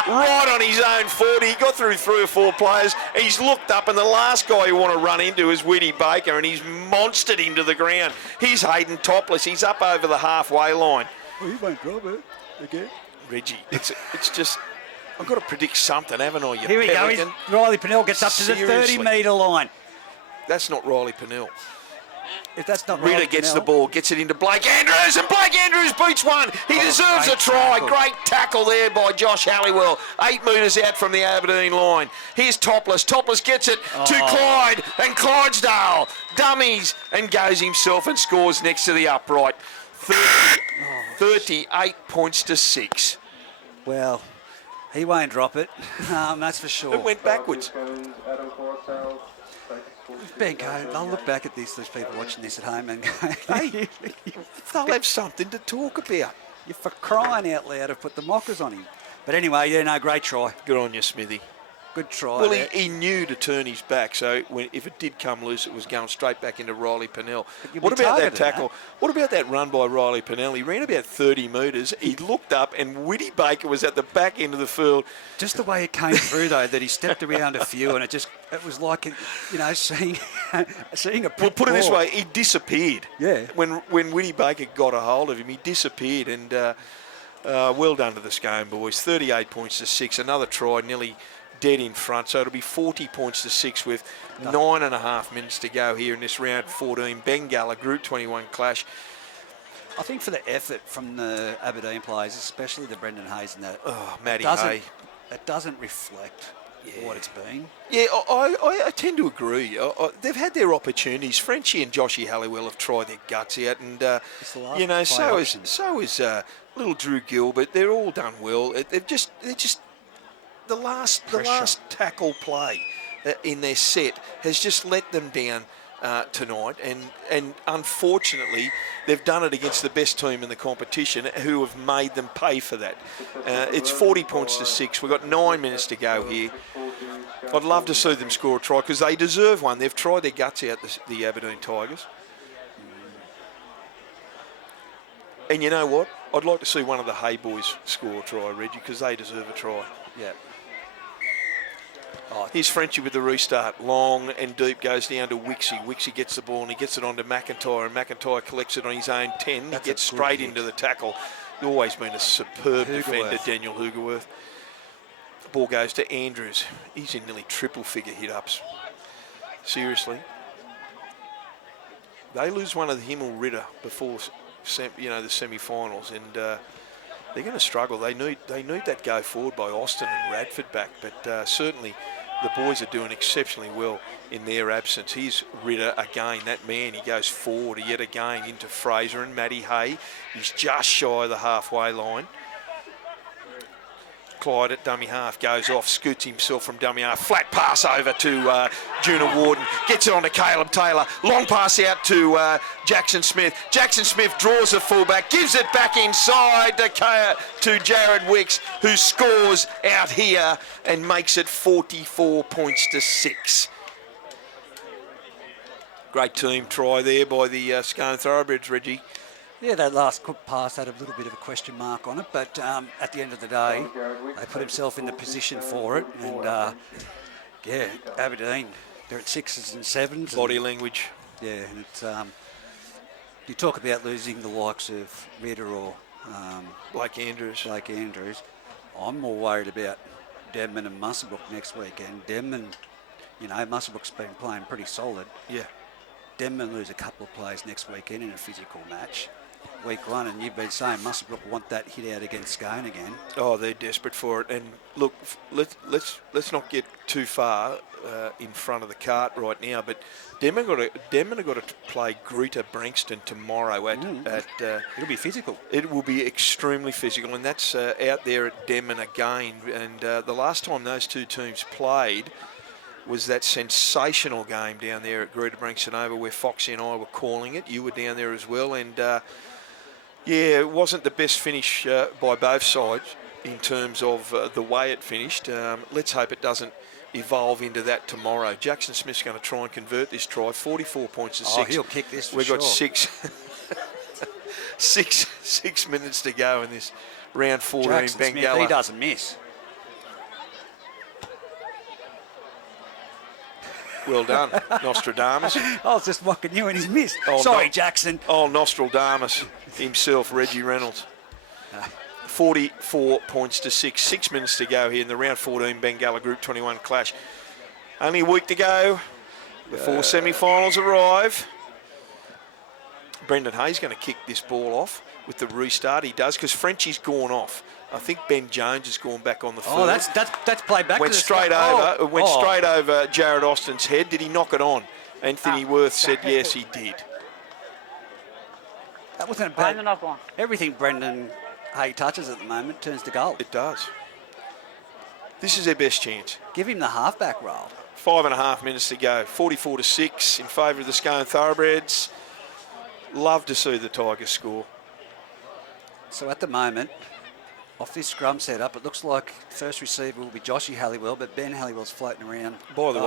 right on his own 40. He got through 3 or 4 players. He's looked up, and the last guy you want to run into is Whitty Baker, and he's monstered him to the ground. He's Hayden topless. He's up over the halfway line. Well, he won't drop it again. Reggie, it's just... I've got to predict something, haven't I, you Here we pelican? go. Riley Pennell gets up to the Seriously. 30-metre line. That's not Riley Pennell. If that's not Ritter Riley gets Pennell, the ball, gets it into Blake Andrews, and Blake Andrews beats one. He deserves a great try. tackle. Great tackle there by Josh Halliwell. 8 metres out from the Aberdeen line. Here's Topless. Topless gets it to Clyde, and Clydesdale dummies and goes himself and scores next to the upright. 38 points to 6. Well, he won't drop it. That's for sure. It went backwards. Benko, they'll look back at these people watching this at home and go, Hey, they'll have something to talk about. you for crying out loud have put the mockers on him. But anyway, yeah, no, great try. Good on you, Smithy. Good try. Well, there. he knew to turn his back, so if it did come loose, it was going straight back into Riley Pennell. you'll What be about that targeted, tackle? What about that run by Riley Pennell? He ran about 30 metres. He looked up, and Whitty Baker was at the back end of the field. Just the way it came through, though, that he stepped around a few, and it was like, seeing a Well, put it this ball. way, he disappeared. Yeah. When Whitty Baker got a hold of him, he disappeared, and well done to the Scone boys. 38 points to 6. Another try, nearly dead in front, so it'll be 40 points to 6 with 9.5 minutes to go here in this round 14 Bengalla Group 21 clash. I think for the effort from the Aberdeen players, especially the Brendan Hayes and that, Matty Hay. it doesn't reflect for what it's been. Yeah, I tend to agree. They've had their opportunities. Frenchie and Joshy Halliwell have tried their guts out, and you know, so is little Drew Gilbert. They're all done well. They're just the last tackle play in their set has just let them down tonight, and unfortunately they've done it against the best team in the competition, who have made them pay for that. It's 40 points to 6. We've got 9 minutes to go here. I'd love to see them score a try because they deserve one. They've tried their guts out, the Aberdeen Tigers. And you know what? I'd like to see one of the Hay boys score a try, Reggie, because they deserve a try. Yeah. Here's Frenchie with the restart. Long and deep goes down to Wixie. Wixie gets the ball and he gets it onto McIntyre, and McIntyre collects it on his own 10. He gets straight into the tackle. He's always been a superb defender, Daniel Hoogerworth. The ball goes to Andrews. He's in nearly triple figure hit-ups. Seriously. They lose one of him or Ritter before the semi-finals, and they're going to struggle. They need that go forward by Austin and Radford back, but certainly the boys are doing exceptionally well in their absence. Here's Ritter again, that man. He goes forward yet again into Fraser and Matty Hay. He's just shy of the halfway line. Clyde at dummy half goes off, scoots himself from dummy half. Flat pass over to Juna Warden. Gets it on to Caleb Taylor. Long pass out to Jackson Smith. Jackson Smith draws the fullback, gives it back inside to Jared Wicks, who scores out here and makes it 44 points to 6. Great team try there by the Scone Thoroughbreds, Reggie. Yeah, that last quick pass had a little bit of a question mark on it, but at the end of the day, they put himself in the position for it. And, yeah, Aberdeen, they're at 6s and 7s. Body language. Yeah, and it's, you talk about losing the likes of Ritter or Blake Andrews. I'm more worried about Denman and Musselbrook next weekend. Denman, Musselbrook's been playing pretty solid. Yeah. Denman lose a couple of plays next weekend in a physical match. Week 1, and you've been saying Musselbrook want that hit out against Scone again. Oh, they're desperate for it. And look, let's not get too far in front of the cart right now. But Denman have got to play Greta Brankston tomorrow at. It'll be physical. It will be extremely physical, and that's out there at Denman again. And the last time those two teams played was that sensational game down there at Greta Brankston Oval where Foxy and I were calling it. You were down there as well, and yeah, it wasn't the best finish by both sides in terms of the way it finished. Let's hope it doesn't evolve into that tomorrow. Jackson Smith's going to try and convert this try. 44 points to 6. Oh, he'll kick this for We've got sure. six minutes to go in this round 14 Jackson Bengalla. Smith, he doesn't miss. Well done, Nostradamus. I was just mocking you and he's missed. Oh, Sorry, Jackson. Oh, Nostradamus himself, Reggie Reynolds. 44 points to 6. 6 minutes to go here in the round 14 Bengalla Group 21 clash. Only a week to go before semi-finals arrive. Brendan Hayes going to kick this ball off with the restart. He does, because Frenchie's gone off. I think Ben Jones has gone back on the field. Oh, that's played back. Went straight over Jared Austin's head. Did he knock it on? Anthony Worth said yes, he did. That wasn't a bad. Everything Brendan Hay touches at the moment turns to goal. It does. This is their best chance. Give him the halfback role. 5.5 minutes to go. 44 to 6 in favour of the Scone Thoroughbreds. Love to see the Tigers score. So at the moment, off this scrum setup, it looks like first receiver will be Joshy Halliwell, but Ben Halliwell's floating around. By the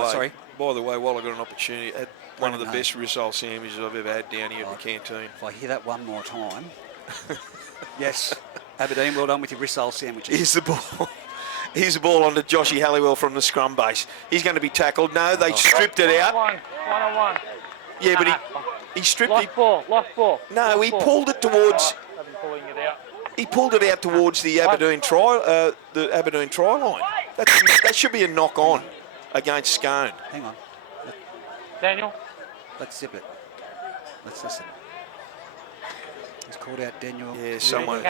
way, while I got an opportunity, I had one of the best risole sandwiches I've ever had down here at the canteen. If I hear that one more time. Yes, Aberdeen, well done with your risole sandwiches. Here's the ball. Here's the ball onto Joshy Halliwell from the scrum base. He's going to be tackled. No, they stripped it out. One-on-one. Yeah, but he stripped it. Lost ball. No, he pulled it towards. He pulled it out towards the Aberdeen try line. That should be a knock on against Scone. Hang on. Daniel. Let's zip it. Let's listen. He's called out Daniel. Yeah, someone.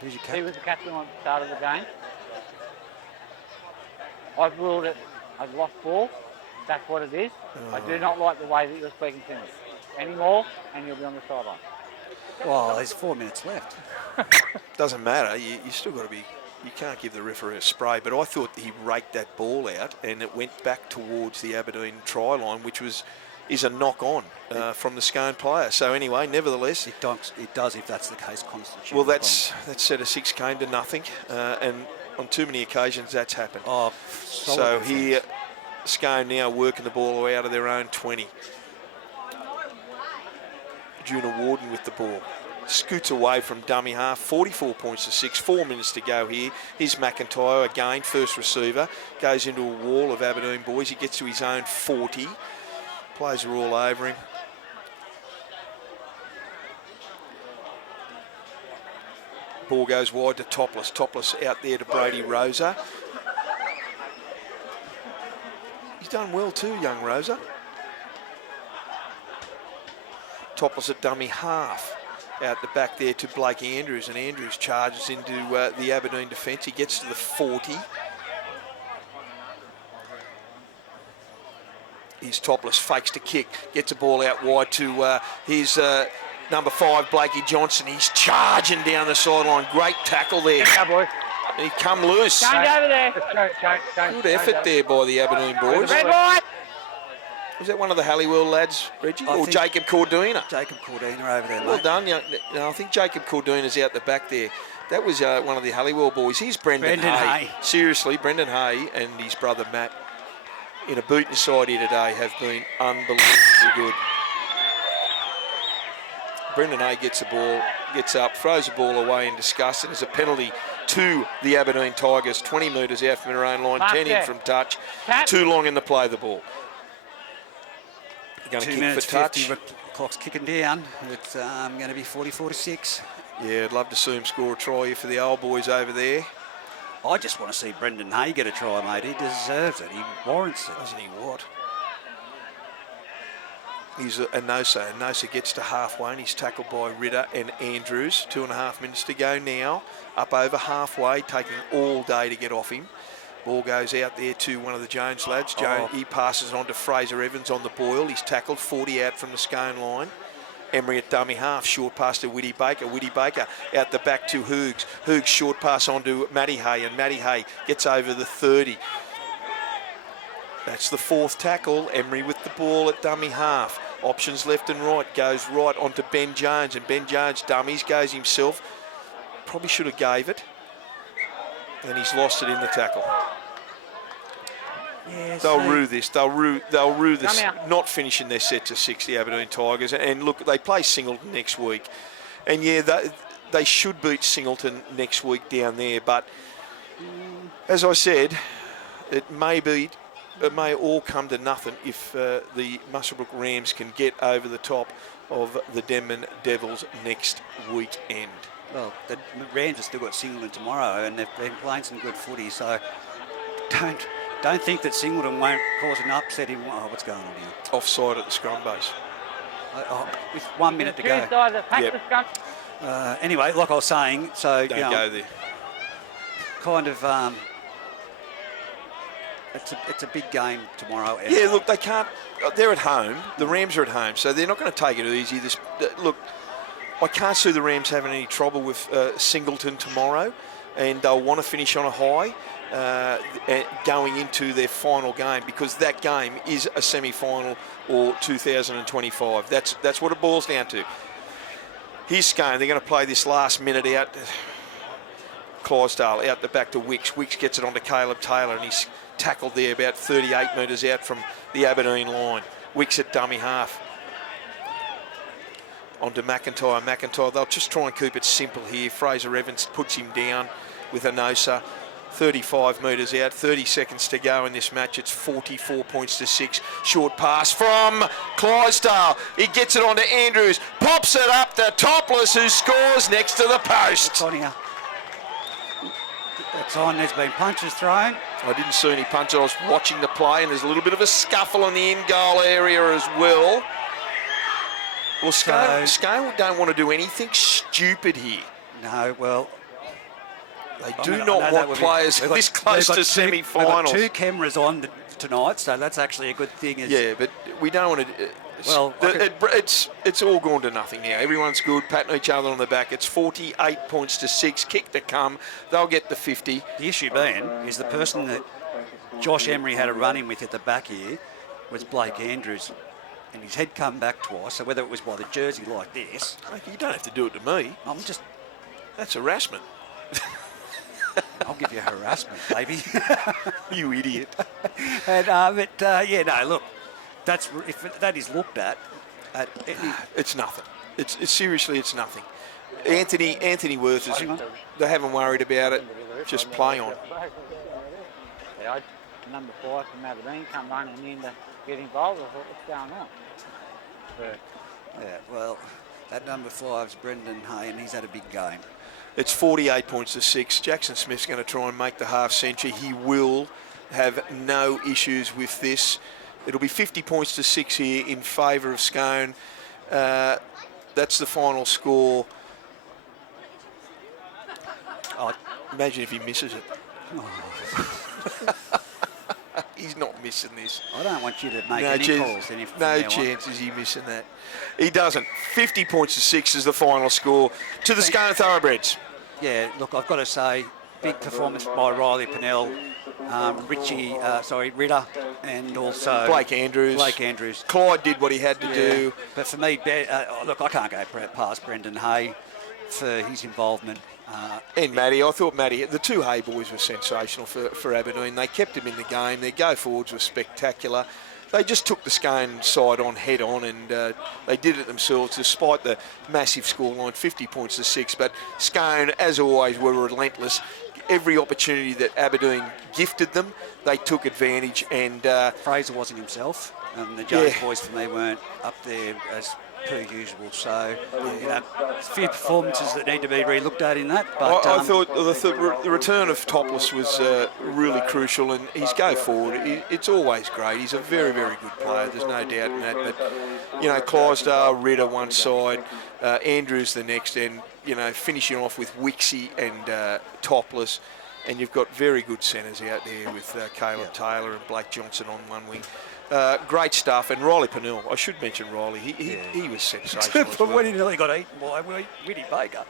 Who's your He captain? was the captain at the start of the game. I've ruled it as lost ball. That's what it is. I do not like the way that you're speaking to me anymore, and you'll be on the sideline. Well, there's 4 minutes left. Doesn't matter. You still got to be. You can't give the referee a spray. But I thought he raked that ball out, and it went back towards the Aberdeen try line, which is a knock on from the Scone player. So anyway, nevertheless, It does if that's the case, constitute. well, that's set a 6 came to nothing, and on too many occasions that's happened. Oh, So here, Scone now working the ball out of their own 20. Juna Warden with the ball. Scoots away from dummy half, 44 points to 6, 4 minutes to go here. Here's McIntyre again, first receiver, goes into a wall of Aberdeen boys. He gets to his own 40. Players are all over him. Ball goes wide to Topless. Topless out there to Brody Rosa. He's done well too, young Rosa. Topless at dummy half. Out the back there to Blake Andrews, and Andrews charges into the Aberdeen defence. He gets to the 40. He's Topless, fakes to kick, gets a ball out wide to his number 5, Blakey Johnson. He's charging down the sideline. Great tackle there. Yeah, boys. He come loose. Change over there. Good effort there by the Aberdeen boys. Red boy. Was that one of the Halliwell lads, Reggie? I Or think- Jacob Cordina? Jacob Cordina over there, Well mate. done. I think Jacob Cordina's out the back there. That was one of the Halliwell boys. Here's Brendan Hay. Hay. Seriously, Brendan Hay and his brother Matt in a Booten side here today have been unbelievably good. Brendan Hay gets the ball, gets up, throws the ball away in disgust, and there's a penalty to the Aberdeen Tigers, 20 metres out from their own line, Mark 10 in there. from touch. Tap. Too long in the play of the ball. You're going to 2 kick minutes for touch. 50, clock's kicking down. It's going to be 44 to 6. Yeah, I'd love to see him score a try here for the old boys over there. I just want to see Brendan Hay get a try, mate. He deserves it. He warrants it. Doesn't he what? He's a Nosa. Nosa gets to halfway and he's tackled by Ritter and Andrews. 2.5 minutes to go now. Up over halfway, taking all day to get off him. Ball goes out there to one of the Jones lads. He passes on to Fraser Evans on the boil. He's tackled 40 out from the Scone line. Emery at dummy half, short pass to Whitty Baker. Whitty Baker out the back to Hoogs. Hoogs short pass on to Matty Hay, and Matty Hay gets over the 30. That's the 4th tackle. Emery with the ball at dummy half. Options left and right. Goes right onto Ben Jones, and Ben Jones dummies, goes himself. Probably should have gave it. And he's lost it in the tackle. Yes, They'll rue this. They'll rue this. Come here. Not finishing their set to 6, the Aberdeen Tigers. And look, they play Singleton next week. And yeah, they should beat Singleton next week down there. But as I said, it may all come to nothing if the Muswellbrook Rams can get over the top of the Denman Devils next weekend. Well, the Rams have still got Singleton tomorrow, and they've been playing some good footy. So don't think that Singleton won't cause an upset in. Oh, what's going on here? Offside at the scrum base. With 1 minute to go. Tuesday, the pack Yep. the scum. Anyway, like I was saying, so Don't go there. kind of. It's a big game tomorrow. And Yeah, look, they can't. They're at home. The Rams are at home, so they're not going to take it easy. Look, I can't see the Rams having any trouble with Singleton tomorrow, and they'll want to finish on a high going into their final game, because that game is a semi-final or 2025. That's what it boils down to. Here's Scone. They're going to play this last minute out. Clydesdale out the back to Wicks. Wicks gets it onto Caleb Taylor, and he's tackled there about 38 metres out from the Aberdeen line. Wicks at dummy half. Onto McIntyre. McIntyre, they'll just try and keep it simple here. Fraser Evans puts him down with a Nosa. 35 metres out, 30 seconds to go in this match. It's 44 points to 6. Short pass from Clydesdale. He gets it onto Andrews. Pops it up to Topless, who scores next to the it's post. on here. It's on. There's been punches thrown. I didn't see any punch. I was watching the play, and there's a little bit of a scuffle in the in-goal area as well. Well, Scone don't want to do anything stupid here. No, well, They do not want players this close to semi-finals. We've got 2 cameras on tonight, so that's actually a good thing. Yeah, but we don't want to... Well, it's all gone to nothing now. Everyone's good, patting each other on the back. It's 48 points to 6. Kick to come. They'll get the 50. The issue being is the person that Josh Emery had a run-in with at the back here was Blake Andrews. And his head come back twice, so whether it was by the jersey like this... You don't have to do it to me. I'm just... That's harassment. I'll give you harassment, baby. You idiot. And, yeah, no, look, if that is looked at it's nothing. It's seriously, it's nothing. Anthony Worth is... They haven't worried about it. Just play on. Yeah, number 5 from Aberdeen come running in to get involved. I thought, what's going on? But, yeah, well, that number 5's Brendan Hay, and he's had a big game. It's 48 points to 6. Jackson Smith's going to try and make the half century. He will have no issues with this. It'll be 50 points to 6 here in favour of Scone. That's the final score. Imagine if he misses it. He's not missing this. I don't want you to make any calls. No chance is he missing that. He doesn't. 50 points to 6 is the final score to the Scone Thoroughbreds. Yeah, look, I've got to say, big performance by Riley Pennell, Ritter, and also Blake Andrews. Clyde did what he had to do. But for me, look, I can't go past Brendan Hay for his involvement. And Matty, I thought the 2 Hay boys were sensational for Aberdeen. They kept him in the game. Their go-forwards were spectacular. They just took the Scone side on head-on, and they did it themselves despite the massive scoreline, 50 points to 6. But Scone, as always, were relentless. Every opportunity that Aberdeen gifted them, they took advantage. And Fraser wasn't himself. The Jones boys for me weren't up there as per usual. So, a few performances that need to be re-looked at in that. But I thought the return of Topless was really crucial, and his go forward, it's always great. He's a very, very good player. There's no doubt in that. But, Clydesdale, Ritter one side, Andrews the next, and, finishing off with Wixie and Topless. And you've got very good centres out there with Caleb Taylor and Blake Johnson on one wing. Great stuff. And Riley Pennell, I should mention Riley, he was sensational as well. When he nearly got eaten by Whitty Baker.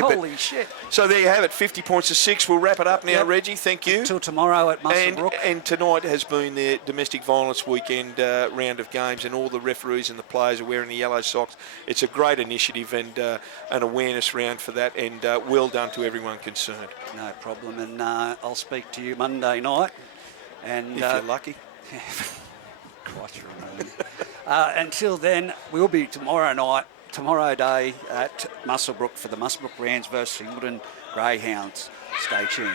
Holy shit. So there you have it, 50 points to 6. We'll wrap it up now, Reggie. Thank you. Until tomorrow at Musselbrook. And tonight has been their domestic violence weekend round of games, and all the referees and the players are wearing the yellow socks. It's a great initiative and an awareness round for that, and well done to everyone concerned. No problem, and I'll speak to you Monday night. And if you're lucky. Until then, we'll be tomorrow day at Musselbrook for the Musselbrook Rams versus Singleton Greyhounds. Stay tuned.